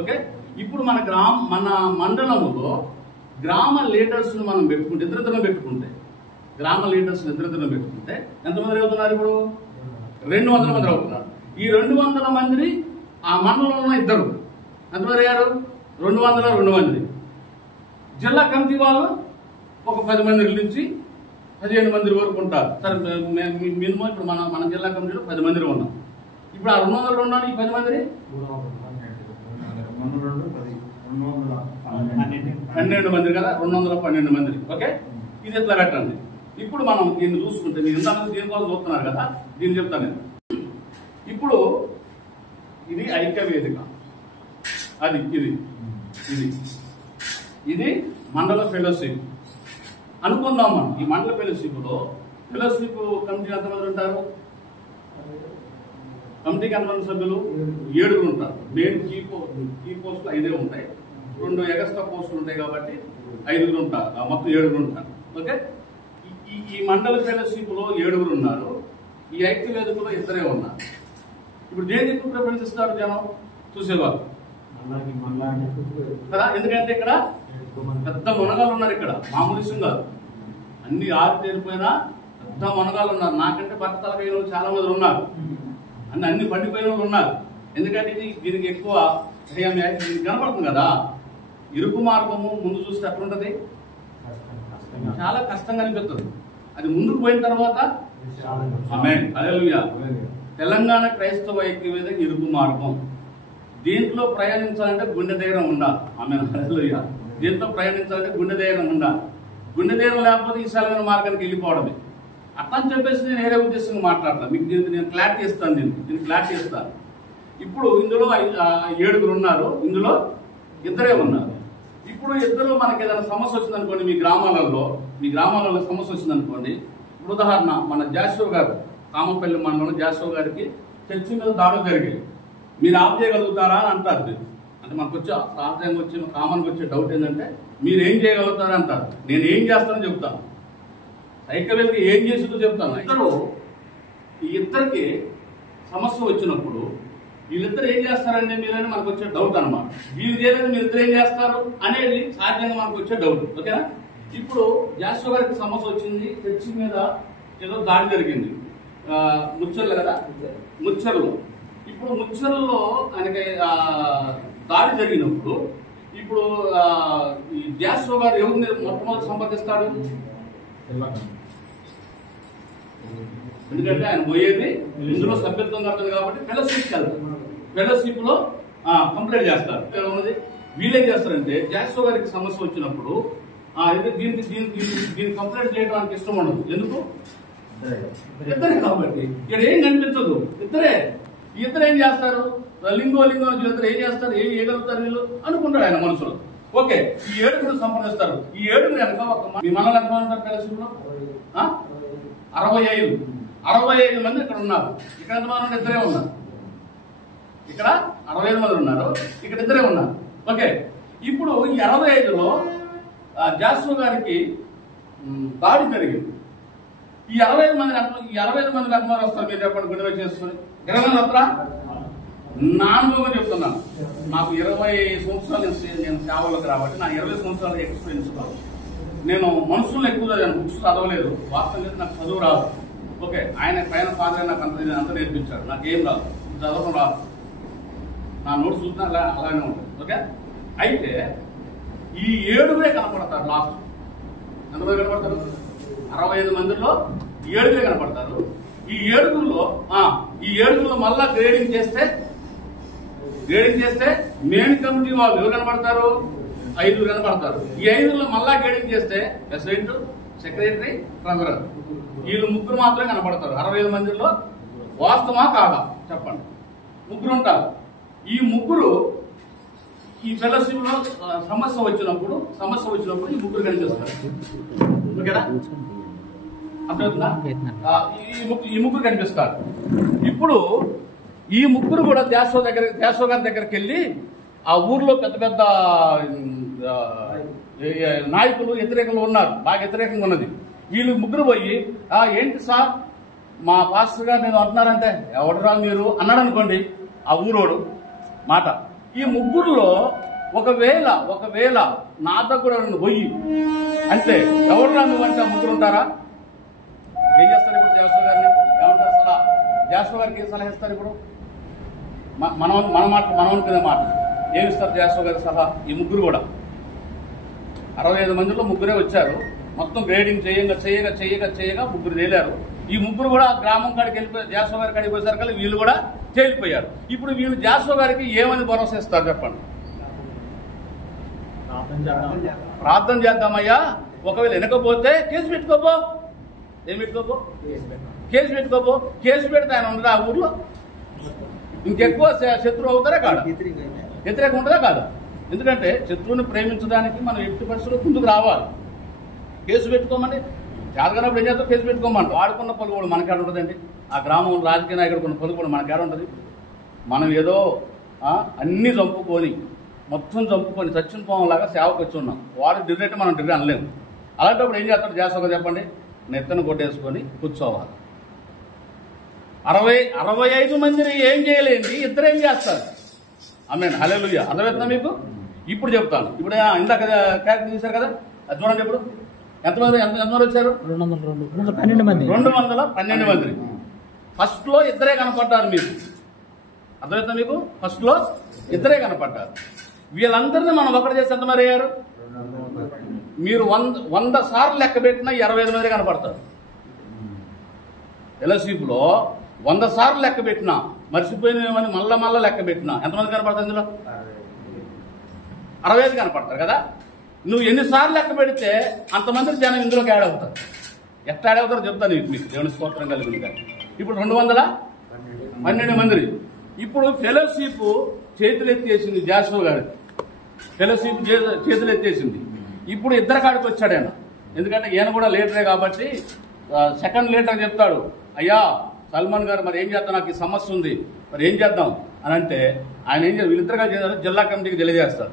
ఓకే. ఇప్పుడు మన మండలములో గ్రామ లీడర్స్ మనం పెట్టుకుంటే ఇద్దరిద్దరం పెట్టుకుంటే ఎంతమంది అవుతున్నారు? ఇప్పుడు 200 మంది అవుతున్నారు. ఈ 200 మంది ఆ మండలంలో ఉన్న ఇద్దరు ఎంతమంది అయ్యారు? 200 మంది. జిల్లా కమిటీ వాళ్ళు ఒక 10 మంది నుంచి 15 మంది వరకు ఉంటారు. సరే, మినిమం ఇప్పుడు మన జిల్లా కమిటీలో 10 మంది ఉన్నాం. ఇప్పుడు ఆ 200 ఉన్నాను, ఈ 10 మందిని 12 మంది కదా, 212 మంది. ఓకే, ఇది ఎట్లా పెట్టండి. ఇప్పుడు మనం దీన్ని చూసుకుంటే మీరు ఇంతమంది దీనికోసం చూస్తున్నారు కదా, దీన్ని చెప్తాను నేను. ఇప్పుడు ఇది ఐక్య వేదిక, అది ఇది మండల ఫెలోషిప్ అనుకుందాం. మనం ఈ మండల ఫెలోషిప్ కమిటీ ఎంతమంది ఉంటారు? కమిటీకి ఎంతమంది సభ్యులు? 7 ఉంటారు. మెయిన్ కీ పోస్టులు 5 ఉంటాయి, 2 ఎగస్ట్రా పోస్టులు ఉంటాయి కాబట్టి 5 ఉంటారు. మొత్తం 7 ఉంటారు. ఓకే. ఈ మండల ఫెలోషిప్ లో 7 ఉన్నారు. ఈ ఐక్య వేదికలో 2 ఉన్నారు. ఇప్పుడు దేనికి ఎక్కువ ప్రిఫరెన్స్ ఇస్తారు జనం చూసేవాళ్ళు కదా? ఎందుకంటే ఇక్కడ పెద్ద మునగాళ్ళు ఉన్నారు. ఇక్కడ మామూలు విషయం కాదు. అన్ని ఆరు తేలిపోయినా పెద్ద మునగాళ్ళు ఉన్నారు. నాకంటే భర్త తలకైన చాలా మంది ఉన్నారు. అన్ని పండిపోయిన వాళ్ళు ఉన్నారు. ఎందుకంటే దీనికి ఎక్కువ కనపడుతుంది కదా. ఇరుకు మార్గము ముందు చూస్తే ఎట్లుంటది? చాలా కష్టంగా అనిపిస్తుంది. అది ముందుకు పోయిన తర్వాత ఆమేన్ హల్లెలూయా. తెలంగాణ క్రైస్తవ ఐక్య వేదిక ఇరుకు మార్గం. దీంట్లో ప్రయాణించాలంటే గుండె ధైర్యం ఉండాలి. ఆమేన్ హల్లెలూయా. దీంట్లో ప్రయాణించాలంటే గుండె ధైర్యం ఉండాలి. గుండె ధైర్యం లేకపోతే ఈ సరైన మార్గానికి వెళ్ళిపోవడమే. అట్లా అని చెప్పేసి నేను వేరే ఉద్దేశంగా మాట్లాడతాను. మీకు దీనికి నేను క్లారిటీ ఇస్తాను. దీనికి క్లారిటీ ఇస్తాను. ఇప్పుడు ఇందులో 7 ఉన్నారు, ఇందులో 2 ఉన్నారు. ఇప్పుడు ఇద్దరు మనకి ఏదైనా సమస్య వచ్చిందనుకోండి, మీ గ్రామాలలో సమస్య వచ్చిందనుకోండి. ఇప్పుడు ఉదాహరణ మన జాషువా గారు, కామపల్లి మండలం జాషువా గారికి చర్చి మీద దాడులు జరిగాయి. మీరు ఆఫ్ చేయగలుగుతారా అని అంటారు. అంటే మనకు వచ్చే సహజంగా వచ్చి కామన్గా వచ్చే డౌట్ ఏంటంటే మీరు ఏం చేయగలుగుతారా అంటారు. నేను ఏం చేస్తానని చెప్తాను. ఐక్యవేదిక ఏం చేసిందో చెప్తాను. ఈ ఇద్దరికి సమస్య వచ్చినప్పుడు వీళ్ళిద్దరు ఏం చేస్తారంటే మీరని మనకు వచ్చే డౌట్ అనమాట. వీళ్ళు చేయలేదు, మీరిద్దరు ఏం చేస్తారు అనేది సహజంగా మనకు వచ్చే డౌట్. ఓకేనా? ఇప్పుడు జాషువా గారికి సమస్య వచ్చింది, చర్చి మీద ఏదో దాడి జరిగింది. ముచ్చర్లు కదా, ముచ్చర్లు. ఇప్పుడు ముచ్చర్లలో ఆయనకి దాడి జరిగినప్పుడు ఇప్పుడు ఈ జాషువా గారు ఎవరిని మొట్టమొదటి సంపాదిస్తాడు? ఎందుకంటే ఆయన పోయేది ఇందులో సభ్యత్వం కడుతుంది కాబట్టి ఫెలోషిప్కి వెళ్తారు. ఫెలోషిప్ లో కంప్లైంట్ చేస్తారు. ఉన్నది వీళ్ళేం చేస్తారంటే జాషువా గారికి సమస్య వచ్చినప్పుడు దీనికి కంప్లైంట్ చేయడానికి ఇష్టం ఉండదు. ఎందుకు? ఇద్దరే కాబట్టి ఇక్కడ ఏం కనిపించదు. ఈ ఇద్దరు ఏం చేస్తారు? లింగో ఇద్దరు ఏం చేస్తారు? ఏం చేయగలుగుతారు వీళ్ళు అనుకుంటారు ఆయన మనసులో. ఓకే, ఈ 7 సంపాదిస్తారు. ఈ 7 కనుక మీ మనలో ఎంతమంది ఉంటారు ఫెలోషిప్లో? 65 మంది ఇక్కడ ఉన్నారు. ఇక్కడ ఎంతమంది ఉన్నారు? 2 ఉన్నారు. ఇక్కడ 65 మంది ఉన్నారు, ఇక్కడ 2 ఉన్నారు. ఓకే, ఇప్పుడు ఈ 65లో జాషువా గారికి దాడి జరిగింది. ఈ 65 మంది ఎంతమంది వస్తారు? మీరు చెప్పండి. గుడిలో చేసుకుని 20 మంది వస్తారా? నా అనుభవం చెప్తున్నాను. నాకు 20 సంవత్సరాలు నేను సేవలోకి రాబట్టి నా 20 సంవత్సరాల ఎక్స్పీరియన్స్ లో నేను మనుషులను ఎక్కువ చదివాను. బుక్స్ చదవలేదు. వాస్తవంగా నాకు చదువు రాదు. ఓకే, ఆయన పైన ఫాదర్ నాకు అంత నేర్పించాడు. నాకేం రాదు, చదవడం రాదు. నా నోట్స్ చూసినా అలానే ఉంటుంది. ఓకే, అయితే ఈ 7 కనపడతారు. లాస్ట్ ఎంతమంది కనపడతారు? 65 మందిలో 7 కనపడతారు. ఈ 7లో మళ్ళా గ్రేడింగ్ చేస్తే మెయిన్ కమిటీ వాళ్ళు ఎవరు కనపడతారు? 5 కనపడతారు. ఈ 5లో మళ్ళా గ్రేడింగ్ చేస్తే ప్రెసిడెంట్, సెక్రటరీ, ట్రెజరర్, వీళ్ళు 3 మాత్రమే కనపడతారు. 65 మందిలో వాస్తవా కాదా చెప్పండి? 3 ఉంటారు. ఈ 3 ఈ ఫెలోషిప్ లో సమస్య వచ్చినప్పుడు ఈ ముగ్గురు కనిపిస్తారు. ఓకేనా? అర్థమవుతుందా? ఈ ముగ్గురు కనిపిస్తారు. ఇప్పుడు ఈ ముగ్గురు కూడా దేశో గారి దగ్గరికి వెళ్ళి ఆ ఊర్లో పెద్ద పెద్ద నాయకులు వ్యతిరేకంగా ఉన్నారు, బాగా వ్యతిరేకంగా ఉన్నది. వీళ్ళు ముగ్గురు పోయి ఏంటి సార్ మా పాస్టర్ గారు నేను అంటున్నారంటే ఎవడరా మీరు అన్నాడు అనుకోండి ఆ ఊరోడు మాట. ఈ ముగ్గురులో ఒకవేళ నా దగ్గర పోయి అంటే ఎవడరా నువ్వంటే ఆ ముగ్గురు ఉంటారా? ఏం చేస్తారు ఇప్పుడు? దేవస్వ గారిని ఏమంటారు? సలహా. దేవస్వ గారికి ఏం సలహా ఇస్తారు? ఇప్పుడు మనం అనుకునే మాట ఏమిస్తారు దేవస్వ గారి సలహా? ఈ ముగ్గురు కూడా 65 మందిలో ముగ్గురే వచ్చారు. మొత్తం గ్రేడింగ్ చేయగా ముగ్గురు తేలారు. ఈ ముగ్గురు కూడా గ్రామం కాడికి వెళ్ళిపోయి దేవస్వ గారి కాడికి పోయేసరికి వీళ్ళు కూడా తేలిపోయారు. ఇప్పుడు వీళ్ళు దేవస్వ గారికి ఏమని భరోసా ఇస్తారు చెప్పండి? ప్రార్థన చేద్దామయ్యా, ఒకవేళ వెనకపోతే కేసు పెట్టుకోపో. ఏం పెట్టుకోపో? కేసు పెట్టుకోపో. కేసు పెడితే ఆయన ఉండదా ఆ ఊర్లో? ఇంకెక్కువ శత్రువు అవుతారా కాదా? వ్యతిరేకం ఉంటుందా కాదా? ఎందుకంటే శత్రువుని ప్రేమించడానికి మనం ఎట్టి పరిస్థితుల్లో ముందుకు రావాలి. కేసు పెట్టుకోమని జాతకనప్పుడు ఏం చేస్తాం? కేసు పెట్టుకోమంటాం. ఆడుకున్న పలుకుబడి మనకేడ ఉంటుందండి? ఆ గ్రామం రాజకీయ నాయకుడు ఉన్న పలుకుబడి మనకేడ ఉంటుంది? మనం ఏదో అన్నీ మొత్తం చంపుకొని చచ్చిన పోవంలాగా సేవకు వచ్చి ఉన్నాం. వాడు డిగ్రీ మనం డిగ్రీ అనలేము. అలాంటప్పుడు ఏం చేస్తాడు దేశంగా చెప్పండి? నెత్తను కొట్టేసుకొని కూర్చోవాలి. 65 మందిని ఏం చేయలేండి, ఇద్దరు ఏం చేస్తారు? ఆమేన్, హల్లెలూయా. అర్థమవుతుందా మీకు? ఇప్పుడు చెప్తాను. ఇప్పుడు ఇందాక క్యారెక్టర్ తీశారు కదా, అది చూడండి. ఇప్పుడు ఎంతమంది వచ్చారు? 212 మంది. ఫస్ట్ లో ఇద్దరే కనపడ్డారు మీకు. అర్థమవుతుందా మీకు? ఫస్ట్ లో ఇద్దరే కనపడ్డారు. వీళ్ళందరినీ మనం ఒకటి చేసి ఎంత మరి అయ్యారు? మీరు 100 సార్లు లెక్క పెట్టినా 25 మంది కనపడతారు. ఫెలోషిప్ లో 100 సార్లు లెక్క పెట్టినా మర్చిపోయినవని మళ్ళా లెక్క పెట్టినా ఎంతమంది కనపడతారు? ఇందులో 65 కనపడతారు కదా. నువ్వు ఎన్నిసార్లు లెక్క పెడితే అంతమంది జనం ఇందులోకి యాడ్ అవుతారు. ఎట్లా యాడ్ అవుతారో చెప్తాను మీకు. దేవుని స్తోత్రం కలిగింది. ఇప్పుడు 212 మంది. ఇప్పుడు ఫెలోషిప్ చేతులెత్తేసింది జాషువా గారికి. ఫెలోషిప్ చేతులెత్తేసింది. ఇప్పుడు ఇద్దరు కాడికి వచ్చాడు ఆయన. ఎందుకంటే ఈయన కూడా లీడరే కాబట్టి సెకండ్ లీడర్ చెప్తాడు, అయ్యా సల్మాన్ గారు మరి ఏం చేద్దాం, నాకు ఈ సమస్య ఉంది, మరి ఏం చేద్దాం అని అంటే ఆయన ఏం చేస్తారు? వీళ్ళిద్దరుగా చేస్తారు, జిల్లా కమిటీకి తెలియజేస్తారు.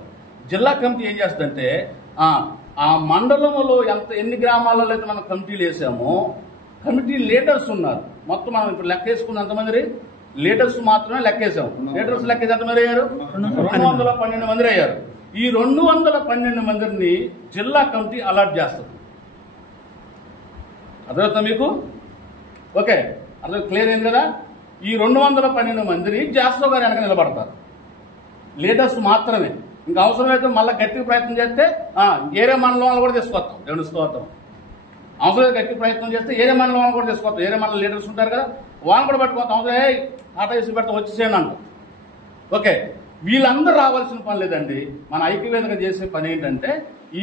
జిల్లా కమిటీ ఏం చేస్తుందంటే ఆ మండలంలో ఎన్ని గ్రామాలలో అయితే మనం కమిటీలు వేసామో కమిటీ లీడర్స్ ఉన్నారు. మొత్తం మనం ఇప్పుడు లెక్క వేసుకున్న ఎంతమంది లీడర్స్ మాత్రమే లెక్కేసాం. లీడర్స్ లెక్కేసి ఎంతమంది అయ్యారు? 212 మంది అయ్యారు. ఈ 212 మందిని జిల్లా కమిటీ అలాట్ చేస్తుంది. అర్థమవుతుందా మీకు? ఓకే, అర్థం క్లియర్ అయింది కదా. ఈ 212 మందిని జాషువా గారు వెనక నిలబడతారు. లీడర్స్ మాత్రమే. ఇంకా అవసరమైతే మళ్ళీ గట్టిగా ప్రయత్నం చేస్తే ఏరే మండలం వాళ్ళు కూడా తీసుకొస్తాం. దేవుని స్తోత్రం. అవసరమైతే గట్టి ప్రయత్నం చేస్తే ఏరే మండలం వాళ్ళు కూడా తీసుకొస్తాం. ఏరే మండలం లీడర్స్ ఉంటారు కదా, వాళ్ళని కూడా పట్టుకోతాం. అవసరం టాటా వేసి పెడతా వచ్చేసేయండి అంటాం. ఓకే, వీళ్ళందరూ రావాల్సిన పని లేదండి. మన ఐక్యవేదిక చేసే పని ఏంటంటే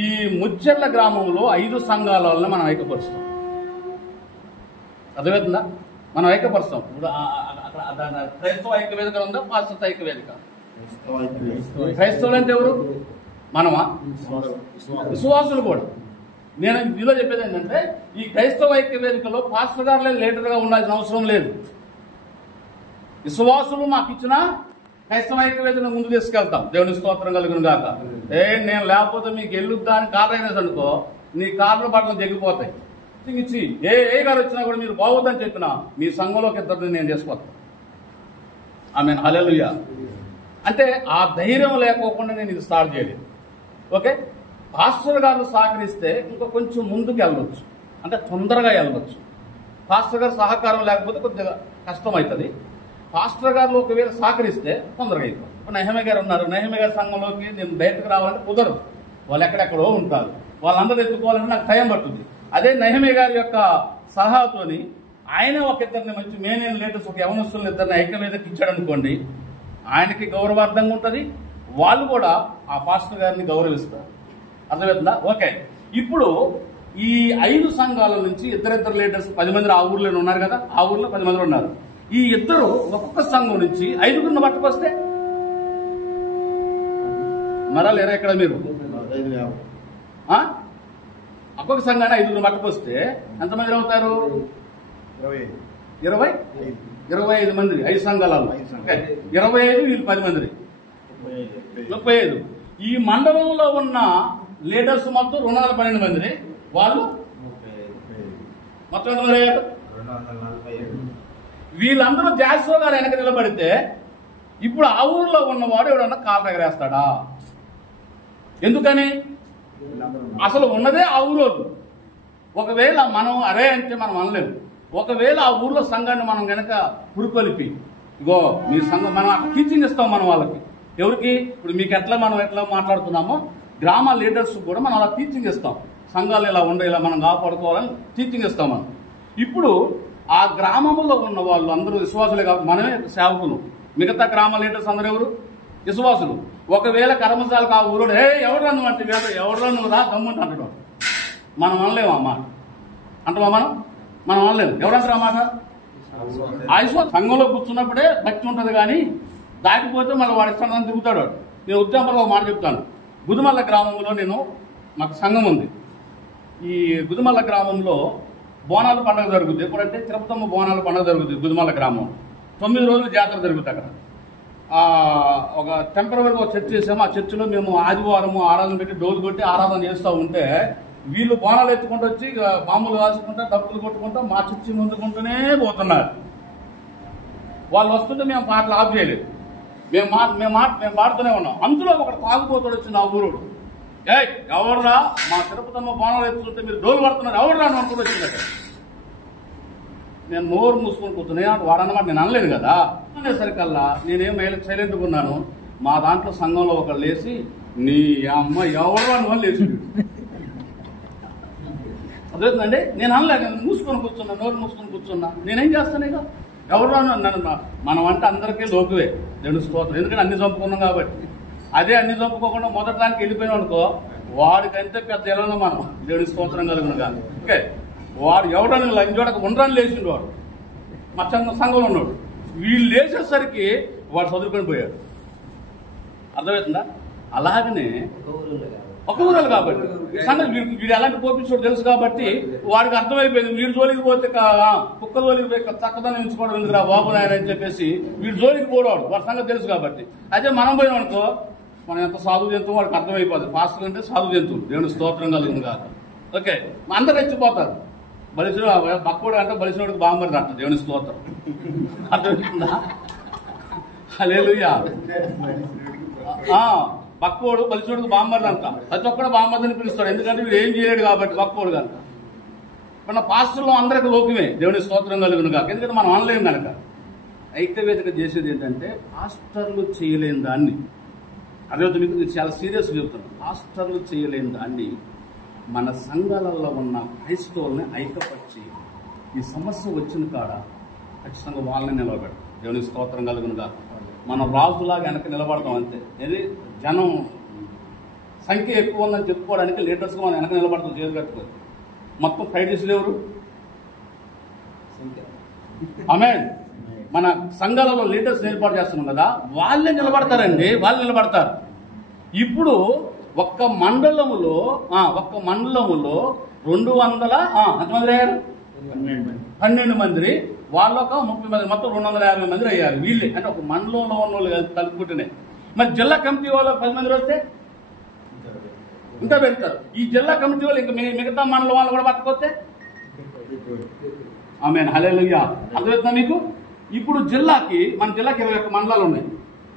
ఈ ముచ్చెర్ల గ్రామంలో 5 సంఘాల వల్ల మనం ఐక్యపరుస్తాం. అర్థమవుతుందా? మనం ఐక్యపరుస్తాం. ఇప్పుడు అక్కడ క్రైస్తవ ఐక్యవేదిక ఉందా, పాశ్చాత్య ఐక్యవేదిక? క్రైస్తవులు అంటే ఎవరు? మనమా? విశ్వాసులు కూడా. నేను ఇందులో చెప్పేది ఏంటంటే ఈ క్రైస్తవ ఐక్యవేదికలో పాస్టర్ గారులే లీడర్గా ఉండాల్సిన అవసరం లేదు. విశ్వాసులు మాకు ఇచ్చిన క్రైస్తవ ఐక్యవేదికను ముందు తీసుకెళ్తాం. దేవుని స్తోత్రం కలుగును గాక. నేను లేకపోతే మీకు ఎల్లుద్దా అని కారు అయినా అనుకో, నీ కార్ల బట్టలు తెగిపోతాయి. ఇచ్చి ఏ గారు వచ్చినా కూడా మీరు బాగోద్దని చెప్పినా మీ సంఘంలోకి ఇద్దరిని నేను తీసుకొస్తాను. ఆమేన్, హల్లెలూయా. అంటే ఆ ధైర్యం లేకోకుండా నేను ఇది స్టార్ట్ చేయలేదు. ఓకే, పాస్టర్ గారు సహకరిస్తే ఇంకా కొంచెం ముందుకు వెళ్ళవచ్చు, అంటే తొందరగా వెళ్ళవచ్చు. పాస్టర్ గారు సహకారం లేకపోతే కొద్దిగా కష్టం అవుతుంది. పాస్టర్ గారు ఒకవేళ సహకరిస్తే తొందరగా అయిపోతుంది. ఇప్పుడు నెహెమ్యా గారు ఉన్నారు. నెహెమ్యా గారి సంఘంలోకి నేను బయటకు రావాలంటే కుదరదు. వాళ్ళు ఎక్కడెక్కడో ఉంటారు. వాళ్ళందరూ ఎత్తుకోవాలంటే నాకు టైం పడుతుంది. అదే నెహెమ్యా గారి యొక్క సలహాతోని ఆయన ఒక ఇద్దరిని మంచి మెయిన్ లీడర్స్, ఒక యవనస్తులను ఇద్దరిని ఐక్యవేదిక ఇచ్చాడు అనుకోండి, ఆయనకి గౌరవార్థంగా ఉంటుంది. వాళ్ళు కూడా ఆ పాస్టర్ గారిని గౌరవిస్తారు. అర్థమవుతుందా? ఓకే, ఇప్పుడు ఈ 5 సంఘాల నుంచి ఇద్దరిద్దరు లీడర్స్ 10 మంది ఆ ఊర్లో ఉన్నారు కదా, ఆ ఊర్లో 10 మంది ఉన్నారు. ఈ ఇద్దరు ఒక్కొక్క సంఘం నుంచి 5గురిని పట్టుకొస్తే మరా లేరా ఇక్కడ మీరు ఒక్కొక్క సంఘాన్ని 5 పట్టుకొస్తే ఎంతమంది అవుతారు? 25 మంది 5 సంఘాలలో 25 వీళ్ళు 10 మంది 35. ఈ మండలంలో ఉన్న లీడర్స్ మొత్తం 212 మంది, వాళ్ళు మొత్తం ఎంతమంది అయ్యారు? వీళ్ళందరూ జాస్వా గారు వెనక నిలబడితే ఇప్పుడు ఆ ఊర్లో ఉన్నవాడు ఎవడన్నా కాలు ఎగరేస్తాడా? ఎందుకని? అసలు ఉన్నదే ఆ ఊరు. ఒకవేళ మనం అరే అంటే మనం అనలేము. ఒకవేళ ఆ ఊర్లో సంఘాన్ని మనం గనక పురుకొలిపి ఇగో మీ సంఘం మనం టీచింగ్ ఇస్తాం మనం వాళ్ళకి. ఎవరికి? ఇప్పుడు మీకు మనం ఎట్లా మాట్లాడుతున్నామో గ్రామ లీడర్స్ కూడా మనం అలా టీచింగ్ ఇస్తాం. సంఘాలు ఇలా ఉండే ఇలా మనం కాపాడుకోవాలని టీచింగ్ ఇస్తాం మనం. ఇప్పుడు ఆ గ్రామంలో ఉన్న వాళ్ళు అందరూ విశ్వాసులే కాబట్టి మనమే సేవకులు. మిగతా గ్రామ లీడర్స్ అందరూ ఎవరు? విశ్వాసులు. ఒకవేళ కర్మశాలకు ఆ ఊరు ఎవరు నువ్వు అంటే ఎవరిలో నువ్వు రా దమ్ముంటే అంటాడు. మనం అనలేము ఆ మాట. అంటామా మనం అనలేము. ఎవరంటారు ఆ మాట? సంఘంలో కూర్చున్నప్పుడే భక్తి ఉంటుంది, కానీ దాటిపోతే మళ్ళీ వాడి స్థానం తిరుగుతాడు. నేను ఉద్యమంలో ఒక మాట చెప్తాను. గుదిమల్ల గ్రామంలో మాకు సంఘం ఉంది. ఈ గుదిమల్ల గ్రామంలో బోనాల పండుగ జరుగుతుంది. ఎప్పుడంటే తిరుపతమ్మ బోనాల పండుగ జరుగుతుంది గుదిమల్ల గ్రామం. 9 రోజులు జాతర జరుగుతుంది అక్కడ. ఒక టెంపరీగా ఒక చర్చ్ చేసాము. ఆ చర్చిలో మేము ఆదివారం ఆరాధన పెట్టి డోలు కొట్టి ఆరాధన చేస్తూ ఉంటే వీళ్ళు బోనాలు ఎత్తుకుంటూ వచ్చి బాంబులు కాల్చుకుంటా డబ్బులు కొట్టుకుంటా మా చర్చి ముందుకుంటూనే పోతున్నారు. వాళ్ళు వస్తుంటే మేము పాటలు ఆఫ్ చేయలేదు. మేము పాడుతూనే ఉన్నాం. అందులో ఒకటి తాగుపోతాడు వచ్చింది ఆ ఊరుడు. ఎవర్రా మా తిరుపతమ్మ బోనాలు ఎత్తుతుంటే మీరు డోలు పడుతున్నారు, ఎవర్రా అని అనుకుంటూ వచ్చినట్టు. నేను నోరు మూసుకొని కూర్చున్నాను. వాడన్నమాట నేను అనలేదు కదా. అనేసరికల్లా నేనేం సైలెంట్గా ఉన్నాను. మా దాంట్లో సంఘంలో ఒకళ్ళు లేచి నీ అమ్మ ఎవరు అని లేచి అదేంటండి నేను అనలేదు. నేను మూసుకొని కూర్చున్నా, నోరు మూసుకొని కూర్చున్నా. నేనేం చేస్తాను ఇక ఎవరు నన్ను మనం అంటే అందరికీ లోకువే దేవుని స్తోత్రం. ఎందుకంటే అన్ని చంపుకున్నాం కాబట్టి. అదే అన్ని చంపుకోకుండా మొదటానికి వెళ్ళిపోయినాం అనుకో వాడికంటే పెద్ద ఎలానో మనం దేవుని స్తోత్రం కలుగును కానీ. ఓకే వాడు ఎవడని లంచోడక ఉండరని లేచిండు వాడు. మా సంఘంలో ఉన్నాడు. వీళ్ళు లేచేసరికి వాడు చదువుకొని పోయాడు. అర్థమవుతుందా? అలాగనే ఒక ఊరలు కాబట్టి సంగతి వీడు ఎలాంటి పోపించాడు తెలుసు కాబట్టి వాడికి అర్థమైపోయింది. వీడు జోలికి పోతే కుక్కల జోలికి పోయి చక్కదనం ఎంచుకోవడం ఎందుకురా బాబు నాయన అని చెప్పేసి వీడు జోలికి పోవడం వాడి సంగతి తెలుసు కాబట్టి. అయితే మనం పోయాం అనుకో మనం ఎంత సాధు జంతువు వాడికి అర్థమైపోతుంది. పాస్టర్ అంటే సాధు జంతువు దేవుని స్తోత్రం కలుగుతుంది కాదు. ఓకే అందరు రెచ్చిపోతారు. బలిసిన బక్కుడు అంటే బలిసినోడికి బాంబర్ అంట దేవుని స్తోత్రం. అర్థమవుతుందా? హల్లెలూయా. బక్కోడు బలిసినోడికి బాంబర్ అంట. ప్రతి ఒక్కడు బాంబర్ని పిలుస్తాడు. ఎందుకంటే వీడు ఏం చేయలేడు కాబట్టి బక్కోడు కనుక. మన పాస్టర్లో అందరికి లోకమే దేవుని స్తోత్రం కలుగును కాక. ఎందుకంటే మనం అనలేము కనుక. ఐక్యవేదిక చేసేది ఏంటంటే పాస్టర్లు చేయలేని దాన్ని, అదే మీకు చాలా సీరియస్గా చెప్తున్నాను. పాస్టర్లు చేయలేని దాన్ని మన సంఘాలలో ఉన్న క్రైస్తవుల్ని ఐక్యపరిచి ఈ సమస్య వచ్చిన కాడ ఖచ్చితంగా వాళ్ళని నిలబెడతాం. దేవుని స్తోత్రం కలుగునుగా. మనం రాజులాగా వెనక నిలబడతాం అంతే. ఇది జనం సంఖ్య ఎక్కువ ఉందని చెప్పుకోవడానికి లీడర్స్గా మనం వెనక నిలబడతాం. చేతి కట్టుకోవాలి. మొత్తం ఫైటర్స్లు ఎవరు? ఆమేన్. మన సంఘాలలో లీడర్స్ ఏర్పాటు చేస్తున్నాం కదా, వాళ్ళే నిలబడతారండి. వాళ్ళు నిలబడతారు. ఇప్పుడు ఒక్క మండలములో 200 ఎంతమంది అయ్యారు? 12 మంది. వాళ్ళొక 30 మంది, మొత్తం 250 మంది అయ్యారు. వీళ్ళే అంటే ఒక మండలంలో ఉన్న వాళ్ళు కలుపుకుంటున్నాయి. మరి జిల్లా కమిటీ వాళ్ళు 10 మంది వస్తే ఇంకా పెడతారు. ఈ జిల్లా కమిటీ వాళ్ళు ఇంకా మిగతా మండలం వాళ్ళు కూడా పట్టుకొస్తే ఆమేన్ హల్లెలూయా. అర్థమవుతుందా మీకు? ఇప్పుడు మన జిల్లాకి 21 మండలాలు ఉన్నాయి.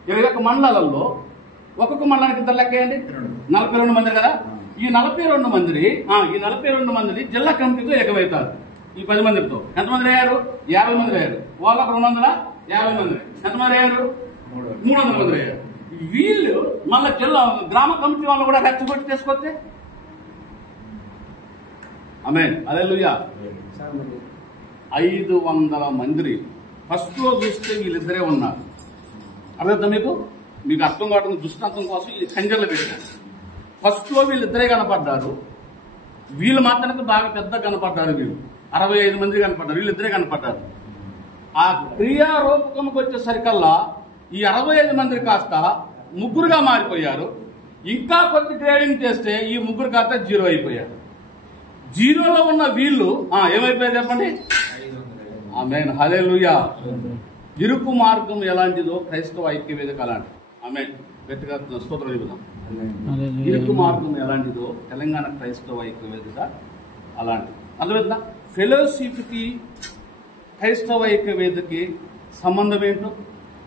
21 మండలాలలో ఒక్కొక్క మండలానికి ఇద్దరు లెక్క వేయండి. 42 మంది కదా. ఈ 42 మంది జిల్లా కమిటీతో ఏకమవుతారు. ఈ 10 మందితో ఎంతమంది అయ్యారు? 50 మంది అయ్యారు. వాళ్ళకు 250 మంది. ఎంతమంది అయ్యారు? 300 మంది అయ్యారు. వీళ్ళు మళ్ళీ జిల్లా గ్రామ కమిటీ వాళ్ళు కూడా రెచ్చగొట్టి తీసుకొస్తే ఆమేన్ హల్లెలూయా. 500 మంది ఫస్ట్ లో చూస్తే వీళ్ళిద్దరే ఉన్నారు. అర్థం మీకు అర్థం కావడం దృష్టాంతం కోసం ఈ కంజర్లు పెట్టారు. ఫస్ట్ లో వీళ్ళిద్దరే కనపడ్డారు. వీళ్ళు మాత్రానికి బాగా పెద్ద కనపడ్డారు. వీళ్ళు 65 మంది కనపడ్డారు. వీళ్ళిద్దరే కనపడ్డారు. ఆ క్రియారూపకంకి వచ్చేసరికల్లా ఈ 65 మంది కాస్త 3గా మారిపోయారు. ఇంకా కొద్ది గ్రేడింగ్ చేస్తే ఈ ముగ్గురు ఖాతా 0 అయిపోయారు. 0లో ఉన్న వీళ్ళు ఏమైపోయారు చెప్పండి? ఆమేన్, హల్లెలూయా. ఇరుకు మార్గం ఎలాంటిదో క్రైస్తవ ఐక్య వేదిక అలాంటిది. ఆమేన్, గట్టిగా స్తోత్రం చెబుదాం. ఇరుకు మార్గం ఎలాంటిదో తెలంగాణ క్రైస్తవ ఐక్య వేదిక అలాంటిది. అందువల్ల ఫెలోషిప్కి క్రైస్తవ ఐక్య వేదికకి సంబంధం ఏంటో,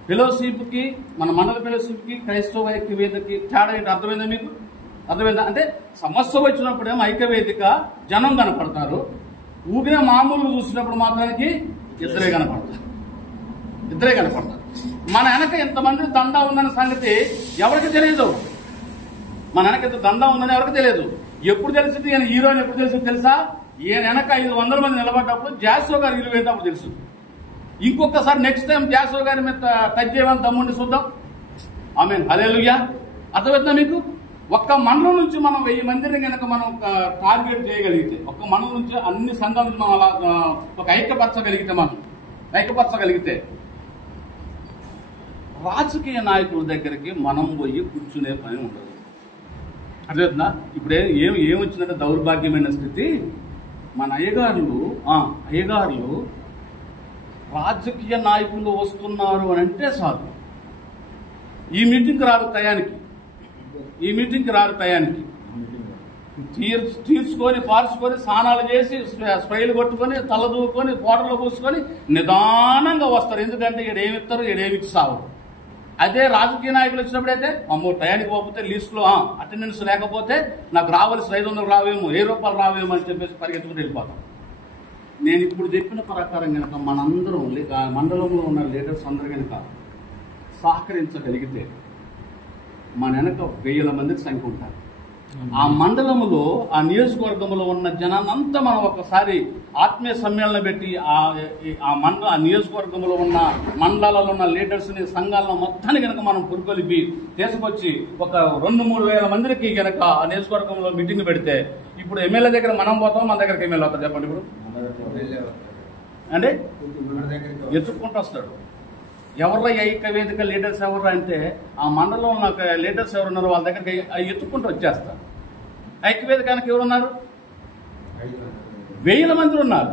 ఫెలోషిప్కి మన మండల ఫెలోషిప్కి క్రైస్తవ ఐక్య వేదికకి తేడా ఏంటో అర్థమైందా మీకు? అర్థమైందా? అంటే సమస్య వచ్చినప్పుడేమో ఐక్య వేదిక జనం కనపడతారు, ఊగిన మామూలుగా చూసినప్పుడు మాత్రానికి ఇద్దరే కనపడతారు. మన వెనక ఎంతమంది దండా ఉందన్న సంగతి ఎవరికి తెలియదు. మన వెనక ఎంత దండా ఉందని ఎవరికి తెలియదు. ఎప్పుడు తెలిసింది? ఈయన హీరోని ఎప్పుడు తెలిసింది తెలుసా? ఈయన వెనక 500 మంది నిలబడ్డప్పుడు జాసో గారు విలువ ఏంటప్పుడు తెలుసు. ఇంకొకసారి నెక్స్ట్ టైం జాసో గారి మీద టచ్ చేయమని తమ్ముడిని చూద్దాం. ఆమేన్, హల్లెలూయా. అర్థమవుతుందా మీకు? ఒక్క మండలం నుంచి మనం 1000 మందిని కనుక మనం టార్గెట్ చేయగలిగితే, ఒక్క మండలం నుంచి అన్ని సంఘాల నుంచి మనం అలా ఒక ఐక్యపరచగలిగితే రాజకీయ నాయకుల దగ్గరికి మనం పోయి కూర్చునే పని ఉండదు. అర్థమవుతుందా? ఇప్పుడు ఏమొచ్చిందంటే దౌర్భాగ్యమైన స్థితి. మన అయ్యగారులు రాజకీయ నాయకులు వస్తున్నారు అని అంటే చాలు, ఈ మీటింగ్కి రారు టయానికి తీర్చుకొని పార్చుకొని స్నానాలు చేసి స్ప్రైలు కొట్టుకొని తల దూకొని పౌడర్లు పూసుకొని నిదానంగా వస్తారు. ఎందుకంటే ఈడేమిస్తారు, ఈడేమిచ్చి సావరు. అదే రాజకీయ నాయకులు వచ్చినప్పుడైతే అమ్మో టయానికి పోతే లిస్టులో అటెండెన్స్ లేకపోతే నాకు రావాల్సిన 500 రావేమో, 1000 రూపాయలు రావేమో అని చెప్పేసి పరిగెత్తుకుని వెళ్ళిపోతాం. నేను ఇప్పుడు చెప్పిన ప్రకారం కనుక మనందరం మండలంలో ఉన్న లీడర్స్ అందరూ కనుక సహకరించగలిగితే మన వెనక 1000 మందికి సంఖ్య ఉంటారు. ఆ మండలంలో, ఆ నియోజకవర్గంలో ఉన్న జనాన్నంతా మనం ఒకసారి ఆత్మీయ సమ్మేళనం పెట్టి ఆ నియోజకవర్గంలో ఉన్న మండలాలలో ఉన్న లీడర్స్ ని, సంఘాలను మొత్తాన్ని కనుక మనం పురుకొలిపి తీసుకొచ్చి ఒక 2-3 వేల మందికి కనుక ఆ నియోజకవర్గంలో మీటింగ్ పెడితే, ఇప్పుడు ఎమ్మెల్యే దగ్గర మనం పోతాం, మన దగ్గరికి ఎమ్మెల్యే అవుతారు చెప్పండి. ఇప్పుడు అంటే ఎత్తుక్కుంటూ వస్తాడు. ఎవర్రా ఐక్య వేదిక లీడర్స్ ఎవర్రా అంటే ఆ మండలంలో ఉన్న లీడర్స్ ఎవరున్నారో వాళ్ళ దగ్గరికి ఎత్తుక్కుంటూ వచ్చేస్తారు. ఐక్య వేదికానికి ఎవరున్నారు? 1000 మంది ఉన్నారు.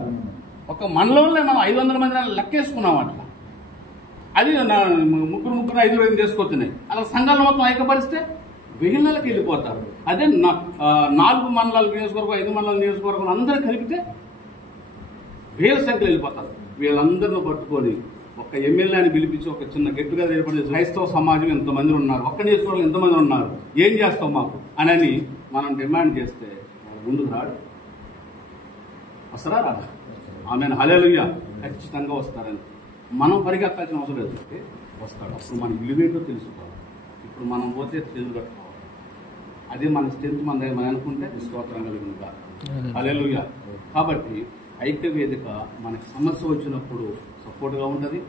ఒక మండలంలో మనం 500 మంది లెక్కేసుకున్నాం. అట్లా అది 3 5 తీసుకొస్తున్నాయి. అలా సంఘాలు మొత్తం ఐక్యపరిస్తే 1000కి వెళ్ళిపోతారు. అదే 4 మండలాల నియోజకవర్గం, 5 మండలాల నియోజకవర్గం అందరూ కలిపితే 1000 సంఖ్యలో వెళ్ళిపోతారు. వీళ్ళందరిని పట్టుకొని ఒక ఎమ్మెల్యేని పిలిపించి ఒక చిన్న గెట్టుగా ఏర్పడి క్రైస్తవ సమాజం ఎంతమంది ఉన్నారు, ఒక్క నియోజకవర్గం ఎంతమంది ఉన్నారు, ఏం చేస్తాం మాకు అని మనం డిమాండ్ చేస్తే ముందుకు రాడు. వస్తారా? రాడా? ఆమేన్, హల్లెలూయా. ఖచ్చితంగా వస్తారని మనం పరిగెత్తాల్సిన అవసరం లేదు. వస్తాడు. అప్పుడు మన విలువేంటో తెలుసుకోవాలి. ఇప్పుడు మనం పోతే తెలుగు కట్టుకోవాలి. అదే మన స్ట్రెంత్ మన అనుకుంటే స్తోత్రం కలిగింది కాదు. హల్లెలూయా. కాబట్టి ఐక్య వేదిక మనకి సమస్య వచ్చినప్పుడు సపోర్ట్గా ఉంటుంది.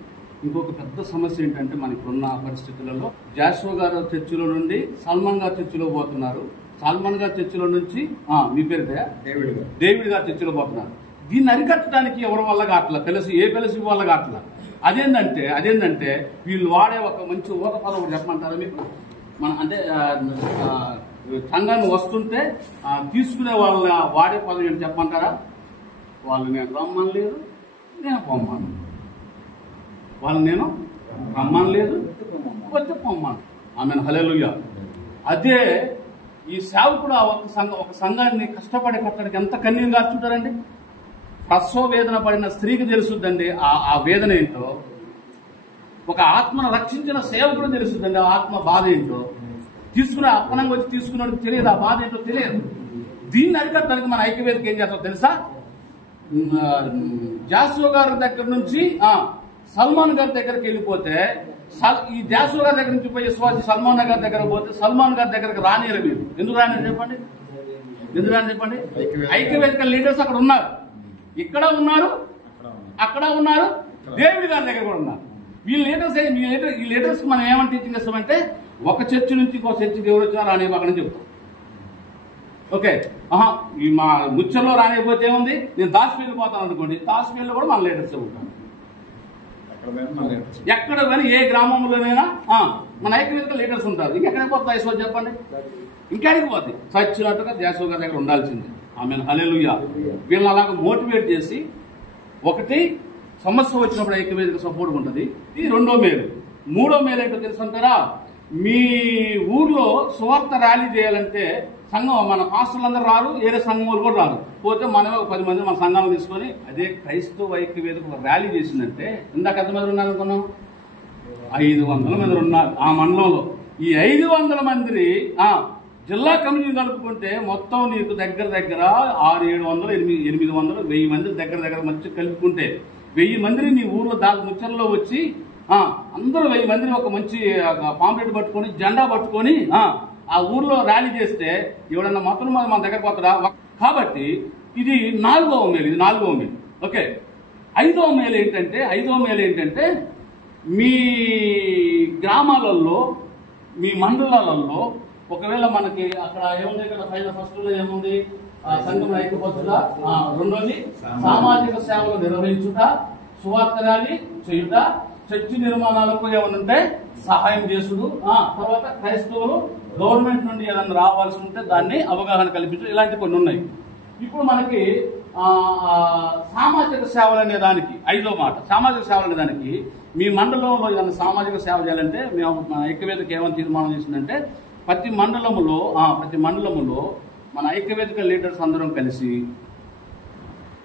ఇంకొక పెద్ద సమస్య ఏంటంటే మనకున్న పరిస్థితులలో జాషువా గారు చర్చిలో నుండి సల్మాన్ గారు చర్చిలో పోతున్నారు. సల్మాన్ గారు చర్చిలో నుంచి మీ పేరు డేవిడ్ గారు చర్చిలో పోతున్నారు. దీన్ని అరికట్టడానికి ఎవరి వల్ల కావట్లా, ఏ పెలసి వల్ల కావట్లా. అదేంటంటే వీళ్ళు వాడే ఒక మంచి ఊత పదం ఒకటి చెప్పమంటారా మీకు? మన అంటే సంఘాన్ని వస్తుంటే తీసుకునే వాళ్ళ వాడే పదం ఏంటి చెప్పమంటారా? వాళ్ళు నేను రమ్మనలేదు, నేను పొమ్మను. వాళ్ళు నేను రమ్మనలేదు, వచ్చి పొమ్మను. ఆమెను హల్లెలూయా. అదే ఈ సేవకుడు ఒక సంఘాన్ని కష్టపడి కట్టడానికి ఎంత కన్నీరు కాచుంటారండి. ప్రసవ వేదన పడిన స్త్రీకి తెలుసుద్దండి ఆ వేదన ఏంటో. ఒక ఆత్మను రక్షించిన సేవకుడు తెలుసుద్దండి ఆ ఆత్మ బాధ ఏంటో. తీసుకునే అప్పనంగా వచ్చి తీసుకున్నట్టు తెలియదు, ఆ బాధ ఏంటో తెలియదు. దీన్ని అరికట్టడానికి మన ఐక్యవేదిక ఏం చేస్తాం తెలుసా? జాషువా గారి దగ్గర నుంచి సల్మాన్ గారి దగ్గరికి వెళ్ళిపోతే, ఈ జాషువా గారి దగ్గర నుంచి పోయి సల్మాన్ గారి దగ్గర పోతే సల్మాన్ గారి దగ్గరకు రానియరు. మీరు ఎందుకు రాని చెప్పండి? ఐక్యవేదిక లీడర్స్ అక్కడ ఉన్నారు, ఇక్కడ ఉన్నారు, అక్కడ ఉన్నారు, డేవిడ్ గారి దగ్గర కూడా ఉన్నారు. ఈ లీడర్స్ మనం ఏమని టీచింగ్ చేస్తామంటే, ఒక చర్చి నుంచి ఇంకో చర్చికి ఎవరు వచ్చినా రాని అక్కడ చెప్తాం. ఓకే, ఈ మా ముచ్చల్లో రానిపోతే ఏముంది, నేను దాచిపోయిపోతాను అనుకోండి, దాచిపోయిలో కూడా మన లీడర్స్ ఉంటాను. ఎక్కడ కానీ ఏ గ్రామంలోనైనా మన ఐక్యవేదిక లీడర్స్ ఉంటారు. ఇంకెక్కడ పోతుంది ఐశ్వర్య చెప్పండి, ఇంకెక్కడికి పోతుంది? చచ్చినట్టుగా దేశం గారి దగ్గర ఉండాల్సిందే. ఆమెను హల్లెలూయా. వీళ్ళని అలాగ మోటివేట్ చేసి, ఒకటి సమస్య వచ్చినప్పుడు ఐక్యవేదిక సపోర్ట్ ఉంటుంది. ఇది రెండో మేలు. మూడో మేలు ఏంటో తెలుసంటారా? మీ ఊర్లో సువార్త ర్యాలీ చేయాలంటే సంఘం, మన పాస్టర్లందరూ రారు, వేరే సంఘం వాళ్ళు కూడా రారు. పోతే మనమే ఒక 10 మంది మన సంఘాలను తీసుకొని అదే క్రైస్తవ ఐక్యవేదిక ఒక ర్యాలీ చేసిందంటే ఇందాక ఎంతమంది ఉన్నారు అనుకున్నాం? 500 మంది ఉన్నారు ఆ మండలంలో. ఈ 500 మంది జిల్లా కమిటీ కలుపుకుంటే మొత్తం నీకు దగ్గర 600, 700, 800, 1000 మంది దగ్గర మంచి కలుపుకుంటే 1000 మందిని నీ ఊర్లో ముచ్చర్లో వచ్చి అందరూ 1000 మందిని ఒక మంచి పాంప్లెట్ పట్టుకొని, జెండా పట్టుకొని ఆ ఊర్లో ర్యాలీ చేస్తే ఎవడన్నా మొత్తం మన దగ్గరకు వస్తారా? కాబట్టి ఇది 4వ మేలు. ఇది 4వ మేలు. ఓకే. 5వ మేలు ఏంటంటే మీ గ్రామాలలో, మీ మండలాలలో ఒకవేళ మనకి అక్కడ ఏముంది, ఇక్కడ ఫస్ట్ లో ఏముంది? సంఘం ఐక్యపరచుట. రెండోది సామాజిక సేవలు నిర్వహించుట, సువార్త ర్యాలీ చేయుట, చర్చి నిర్మాణాలకు ఏమైనా ఉంటే సహాయం చేసుడు, తర్వాత క్రైస్తవులు గవర్నమెంట్ నుండి ఏదైనా రావాల్సి ఉంటే దాన్ని అవగాహన కల్పించడం, ఇలాంటి కొన్ని ఉన్నాయి. ఇప్పుడు మనకి సామాజిక సేవలు అనే దానికి 5వ మాట. సామాజిక సేవలు అనే దానికి మీ మండలంలో ఏదైనా సామాజిక సేవ చేయాలంటే మేము మన ఐక్యవేదిక ఏమైనా తీర్మానం చేసిందంటే ప్రతి మండలములో మన ఐక్యవేదిక లీడర్స్ అందరం కలిసి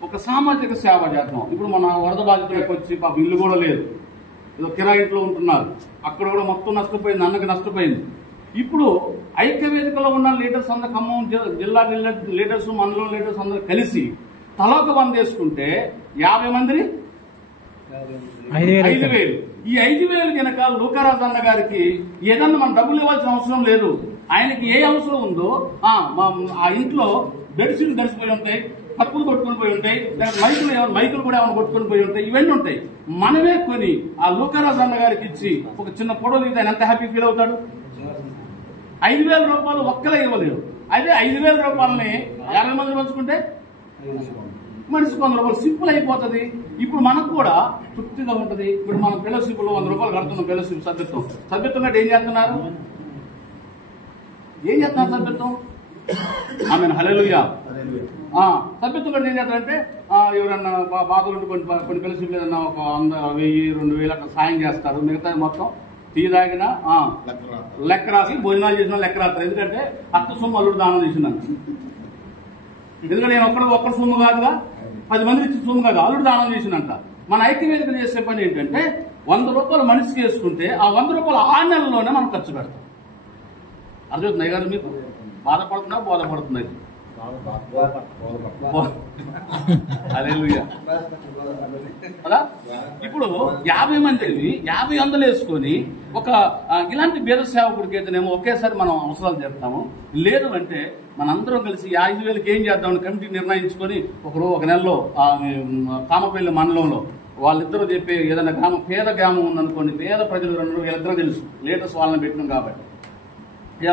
ఒక సామాజిక సేవ చేద్దాం. ఇప్పుడు మన వరద బాధితులకు వచ్చి పాప ఇల్లు కూడా లేదు, ఏదో కిరాయి ఇంట్లో ఉంటున్నారు, అక్కడ కూడా మొత్తం నష్టపోయింది, అన్నకి నష్టపోయింది. ఇప్పుడు ఐక్యవేదికలో ఉన్న లీడర్స్ అందరూ, ఖమ్మం జిల్లా లీడర్స్, మండలం లీడర్స్ అందరూ కలిసి తలొక 100 వేసుకుంటే 50 మందిని 5,000. ఈ 5,000 కనుక లూకారాజు అన్న గారికి ఏదన్నా మనం డబ్బులు ఇవ్వాల్సిన అవసరం లేదు. ఆయనకి ఏ అవసరం ఉందో ఆ ఇంట్లో బెడ్షీట్లు దర్శిపోయి ఉంటాయి, కప్పులు కొట్టుకుని పోయి ఉంటాయి, మైకులు కూడా ఏమైనా కొట్టుకుని పోయి ఉంటాయి, ఇవన్నీ ఉంటాయి. మనమే కొని ఆ లూకారాజు అన్న గారికి ఇచ్చి ఒక చిన్న ఫోటో దిగితే ఆయన ఎంత హ్యాపీ ఫీల్ అవుతాడు? 5,000 రూపాయలు ఒక్కలే ఇవ్వలేరు. అదే 5,000 రూపాయలని 50 మంది పంచుకుంటే మనిషికి 100 రూపాయలు, సింపుల్ అయిపోతుంది. ఇప్పుడు మనకు కూడా తృప్తిగా ఉంటుంది. ఇప్పుడు మనం ఫెలోషిప్లో 100 రూపాయలు కడుతున్నాం. ఫెలోషిప్ సభ్యత్వం అంటే ఏం చేస్తున్నారు? సభ్యత్వం? ఆమెను హల్లెలూయా. సభ్యత్వం కంటే ఏం చేస్తారంటే ఎవరన్నా బాధలు కొన్ని ఫెలోషిప్ ఏదన్నా ఒక 100,000, 2,000 అట్లా సాయం చేస్తారు. మిగతా మొత్తం టీ తాగిన లెక్క రాసి, భోజనాలు చేసిన లెక్క రాస్తారు. ఎందుకంటే అత్త సొమ్ము అల్లుడు దానం చేసినాను. ఎందుకంటే నేను ఒక్కడు సొమ్ము కాదుగా, 10 మంది ఇచ్చిన సొమ్ము కాదు, అల్లుడు దానం చేసినంట. మన ఐక్యవేదిక చేసే పని ఏంటంటే 100 రూపాయలు మనిషికి వేసుకుంటే ఆ 100 రూపాయలు 6 నెలల్లోనే మనం ఖర్చు పెడతాం. అర్థమవుతున్నాయి కదా మీకు? బాధపడుతున్నా బోధపడుతున్నాయి. కదా ఇప్పుడు 50 మందిని 50 వందలు వేసుకొని ఒక ఇలాంటి బేద సేవకుడికి అయితేనేమో ఒకేసారి మనం అవసరాలు చెప్తాము. లేదు అంటే మనందరం కలిసి 5,000కి ఏం చేద్దామని కమిటీ నిర్ణయించుకొని ఒక నెలలో కామపల్లి మండలంలో వాళ్ళిద్దరూ చెప్పి ఏదైనా పేద గ్రామం ఉందనుకోండి, పేద ప్రజలు వీళ్ళిద్దరూ తెలుసు, లీడర్స్ వాళ్ళని పెట్టినాం కాబట్టి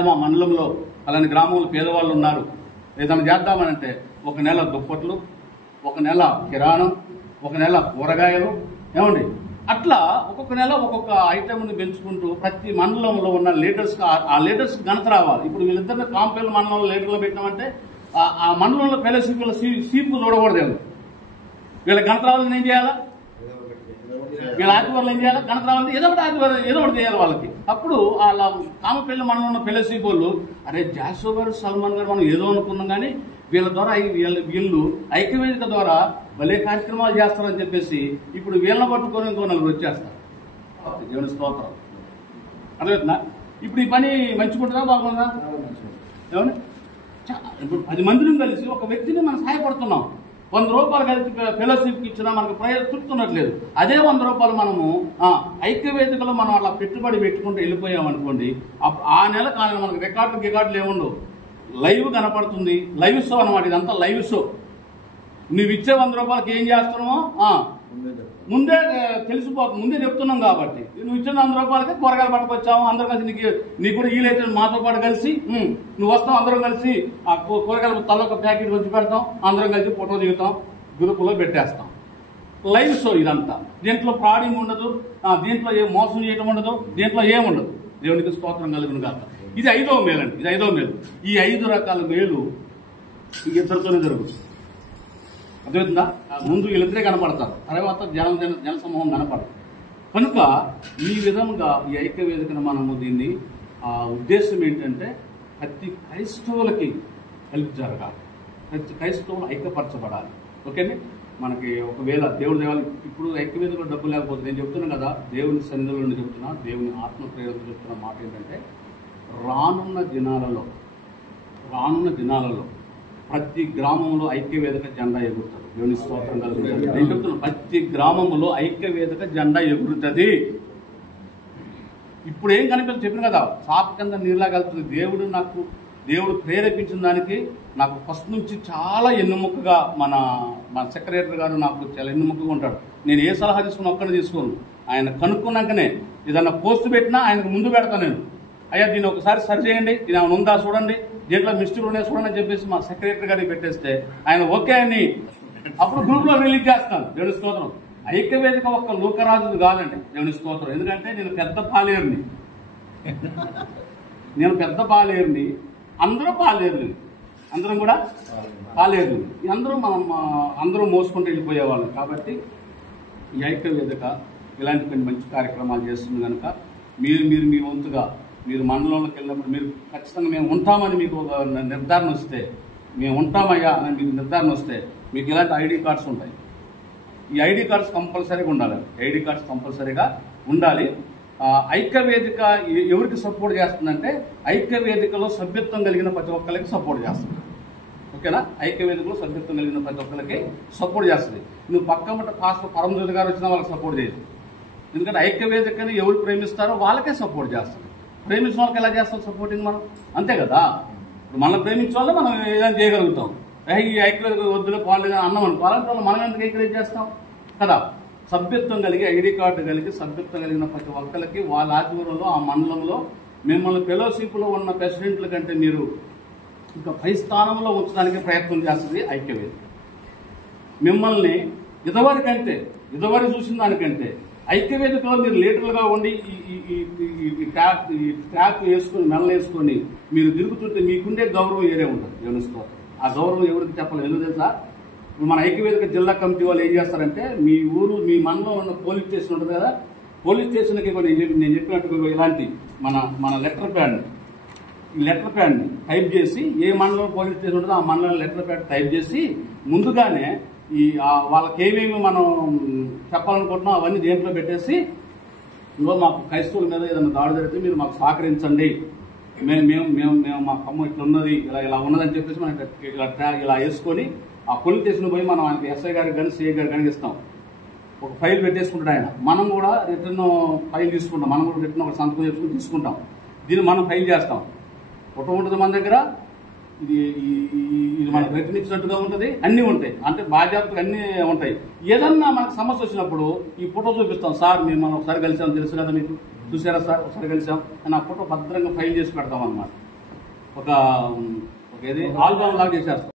మా మండలంలో అలాంటి గ్రామంలో పేదవాళ్ళు ఉన్నారు, ఏదైనా చేద్దామనంటే ఒక నెల దుప్పట్లు, ఒక నెల కిరాణం, ఒక నెల కూరగాయలు, ఏమండి అట్లా ఒక్కొక్క నెల ఒక్కొక్క ఐటమ్ని పెంచుకుంటూ ప్రతి మండలంలో ఉన్న లీడర్స్ ఆ లీడర్స్ ఘనత రావాలి. ఇప్పుడు వీళ్ళిద్దరిని కాంపేల్ మండలంలో లీడర్లో పెట్టినామంటే ఆ మండలంలో ఫెలోషిప్ సీపు చూడకూడదు. వీళ్ళ ఘనత రావాలని ఏం చేయాలా? వీళ్ళ ఆదివారం ఏం చేయాలి? ఘనత రావాలంటే ఏదో ఒకటి చేయాలి వాళ్ళకి. అప్పుడు వాళ్ళ కామపల్లి మండలంలో ఉన్న ఫెలోషిప్ వాళ్ళు అరే జాషో గారు, సల్మాన్ గారు మనం ఏదో అనుకున్నాం కానీ వీళ్ళ ద్వారా వీళ్ళు ఐక్యవేదిక ద్వారా భలే కార్యక్రమాలు చేస్తారని చెప్పేసి ఇప్పుడు వీళ్ళని పట్టుకొని ఇంకో 4 వచ్చేస్తారు. దేవుని స్తోత్రం. అర్థమవుతుందా? ఇప్పుడు ఈ పని మంచిగుంటుందా బాగుందా? ఏమన్నా ఇప్పుడు 10 మందిని కలిసి ఒక వ్యక్తిని మనం సహాయపడుతున్నాం. 100 రూపాయలు కలిసి ఫెలోషిప్కి ఇచ్చినా మనకు తృప్తున్నట్లేదు. అదే 100 రూపాయలు మనము ఐక్యవేదికలో మనం అలా పెట్టుబడి పెట్టుకుంటూ వెళ్ళిపోయామనుకోండి, ఆ నెల కానీ మనకు రికార్డులు ఏముండవు, లైవ్ కనపడుతుంది. లైవ్ షో అనమాట, ఇదంతా లైవ్ షో. నువ్వు ఇచ్చే 100 రూపాయలకి ఏం చేస్తున్నామో ముందే తెలిసిపోతుంది, ముందే చెప్తున్నాం. కాబట్టి నువ్వు ఇచ్చిన 100 రూపాయలకి కూరగాయలు పట్టుకొచ్చాము, అందరం కలిసి నీకు కూడా వీలైతే మాతో పాటు కలిసి నువ్వు వస్తాం, అందరం కలిసి ఆ కూరగాయలు తల ఒక ప్యాకెట్ వచ్చి పెడతాం, అందరం కలిసి ఫోటో దిగుతాం, గ్రూపులో పెట్టేస్తాం. లైవ్ షో ఇదంతా. దీంట్లో ఫ్రాడింగ్ ఉండదు, దీంట్లో ఏ మోసం చేయడం ఉండదు, దీంట్లో ఏముండదు. దేవునికి స్తోత్రం కలుగును కాక. ఇది 5వ మేలు అండి, ఇది 5వ మేలు. ఈ 5 రకాల మేలు ఈ ఇద్దరితోనే జరుగుతుంది. అర్థమవుతుందా? ముందు వీళ్ళిద్దరే కనపడతారు, తర్వాత జనసమూహం కనపడదు. కనుక ఈ విధంగా ఈ ఐక్య వేదికను మనము దీన్ని ఉద్దేశం ఏంటంటే ప్రతి క్రైస్తవులకి హెల్ప్ జరగాలి, ప్రతి క్రైస్తవులు ఐక్యపరచబడాలి. ఓకేనే. మనకి ఒకవేళ దేవుడు దేవాలి ఇప్పుడు ఐక్య వేదికలో డబ్బు లేకపోతే నేను చెప్తున్నాను కదా, దేవుని సన్నిధిలో నుండి చెప్తున్నా, దేవుని ఆత్మ ప్రేరణతో చెప్తున్న మాట ఏంటంటే రానున్న దినాలలో ప్రతి గ్రామంలో ఐక్య వేదిక జెండా ఎగురుతుంది. దేవుని స్తోత్రం కలుగుతుంది. నేను చెప్తున్నా, ప్రతి గ్రామంలో ఐక్య వేదిక జెండా ఎగురుతుంది. ఇప్పుడు ఏం కనిపిస్తుంది చెప్పిన కదా, సాప కింద నీళ్ళగలుగుతుంది. దేవుడు ప్రేరేపించిన దానికి నాకు ఫస్ట్ నుంచి చాలా ఎన్నుముక్కగా మన సెక్రటరీ గారు నాకు చాలా ఎన్నుముక్కగా ఉంటాడు. నేను ఏ సలహా తీసుకుని ఒక్కడే తీసుకోను, ఆయన కనుక్కున్నాకనే ఏదన్నా పోస్ట్ పెట్టినా ఆయనకు ముందు పెడతాను నేను. అయ్యా దీన్ని ఒకసారి సరి చేయండి, ఇది ఏమైనా ఉందా చూడండి, దీంట్లో మిస్టేక్ ఉన్నాయి చూడండి అని చెప్పేసి మా సెక్రటరీ గారికి పెట్టేస్తే ఆయన ఓకే అని అప్పుడు గ్రూప్ లో రిలీజ్ చేస్తాను. దేవుని స్తోత్రం. ఐక్య వేదిక ఒక్క లోకరాజుది కాదండి. దేవుని స్తోత్రం. ఎందుకంటే నేను పెద్ద పాలేరుని, అందరూ పాలేరుని, అందరం కూడా పాలేరు. అందరూ మోసుకుంటూ వెళ్ళిపోయేవాళ్ళం. కాబట్టి ఈ ఐక్య వేదిక ఇలాంటి కొన్ని మంచి కార్యక్రమాలు చేస్తుంది కనుక మీరు మీ వంతుగా మీరు మండలంలోకి వెళ్ళినప్పుడు మీరు ఖచ్చితంగా మేము ఉంటామని మీకు ఒక నిర్ధారణ వస్తే, మేము ఉంటామయ్యా అని మీకు నిర్ధారణ వస్తే మీకు ఇలాంటి ఐడి కార్డ్స్ ఉంటాయి. ఈ ఐడి కార్డ్స్ కంపల్సరీగా ఉండాలి. ఐక్య వేదిక ఎవరికి సపోర్ట్ చేస్తుందంటే ఐక్య వేదికలో సభ్యత్వం కలిగిన ప్రతి ఒక్కరికి సపోర్ట్ చేస్తుంది. ఓకేనా? ఐక్య వేదికలో సభ్యత్వం కలిగిన ప్రతి ఒక్కరికి సపోర్ట్ చేస్తుంది. నువ్వు పక్కమట పాస్టర్ పరమజ్యోతి గారు వచ్చినా వాళ్ళకి సపోర్ట్ చేయదు. ఎందుకంటే ఐక్య వేదికని ఎవరు ప్రేమిస్తారో వాళ్ళకే సపోర్ట్ చేస్తుంది. ప్రేమించిన వాళ్ళకి ఎలా చేస్తాం సపోర్టింగ్ మనం? అంతే కదా. ఇప్పుడు మనం ప్రేమించే వాళ్ళే మనం ఏదైనా చేయగలుగుతాం. ఈ ఐక్య వేదిక వద్దులే పోలేదు అన్నాం అనుకో, అలాంటి వాళ్ళు మనం ఎందుకు ఎంకరేజ్ చేస్తాం కదా. సభ్యత్వం కలిగి ఐడి కార్డు కలిగి సభ్యత్వం కలిగిన ప్రతి ఒక్కరికి వాళ్ళ ఆధ్వర్యంలో ఆ మండలంలో మిమ్మల్ని ఫెలోషిప్లో ఉన్న ప్రెసిడెంట్ల కంటే మీరు ఇంకా పై స్థానంలో ఉంచడానికి ప్రయత్నం చేస్తుంది ఐక్య వేదిక. మిమ్మల్ని ఇదివరకు చూసిన దానికంటే ఐక్య వేదికలో మీరు లీడర్లుగా ఉండి ఈ ట్యాప్ వేసుకొని మెల్ల వేసుకొని మీరు తిరుగుతుంటే మీకుండే గౌరవం వేరే ఉంటుంది. దేవునిస్తోత్రం. ఆ గౌరవం ఎవరికి చెప్పలేదు. ఎందుకు తెలుసా? మన ఐక్య వేదిక జిల్లా కమిటీ వాళ్ళు ఏం చేస్తారంటే మీ ఊరు మీ మండలం ఉన్న పోలీస్ స్టేషన్ ఉంటుంది కదా, పోలీస్ స్టేషన్కి నేను చెప్పినట్టుగా ఇలాంటి మన లెటర్ ప్యాడ్ని టైప్ చేసి ఏ మండలం పోలీస్ స్టేషన్ ఉంటుందో ఆ మండలం లెటర్ ప్యాడ్ టైప్ చేసి ముందుగానే వాళ్ళకి ఏమేమి మనం చెప్పాలనుకుంటున్నాం అవన్నీ దేంట్లో పెట్టేసి ఇంకో మాకు క్రైస్తవుల మీద ఏదైనా దాడి జరిగితే మీరు మాకు సహకరించండి, మేము మా కమ్మ ఇట్లా ఉన్నది ఇలా ఉన్నదని చెప్పేసి మనం ఇలా వేసుకొని ఆ పోలీస్ స్టేషన్ పోయి మనం ఆయనకి ఎస్ఐ గారికి కానీ సిఐ గారికి కానీ ఇస్తాం. ఒక ఫైల్ పెట్టేసుకుంటాడు ఆయన. మనం కూడా రిటర్న్ ఫైల్ తీసుకుంటాం. మనం కూడా రిటర్న్ ఒక సంతకం చేసుకుని తీసుకుంటాం. దీన్ని మనం ఫైల్ చేస్తాం. ఫోటో ఉంటుంది మన దగ్గర, ఇది మనకు ప్రయత్నించినట్టుగా ఉంటుంది, అన్నీ ఉంటాయి. అంటే బాధ్యతగా అన్నీ ఉంటాయి. ఏదన్నా మనకు సమస్య వచ్చినప్పుడు ఈ ఫోటో చూపిస్తాం. సార్ మేము మనం ఒకసారి కలిసాం, తెలుసు కదా మీకు, చూసారా సార్ ఒకసారి కలిసాం అని ఆ ఫోటో భద్రంగా ఫైల్ చేసి పెడతాం అన్నమాట. ఒక ఆల్బమ్ లాగా చేసేస్తాం.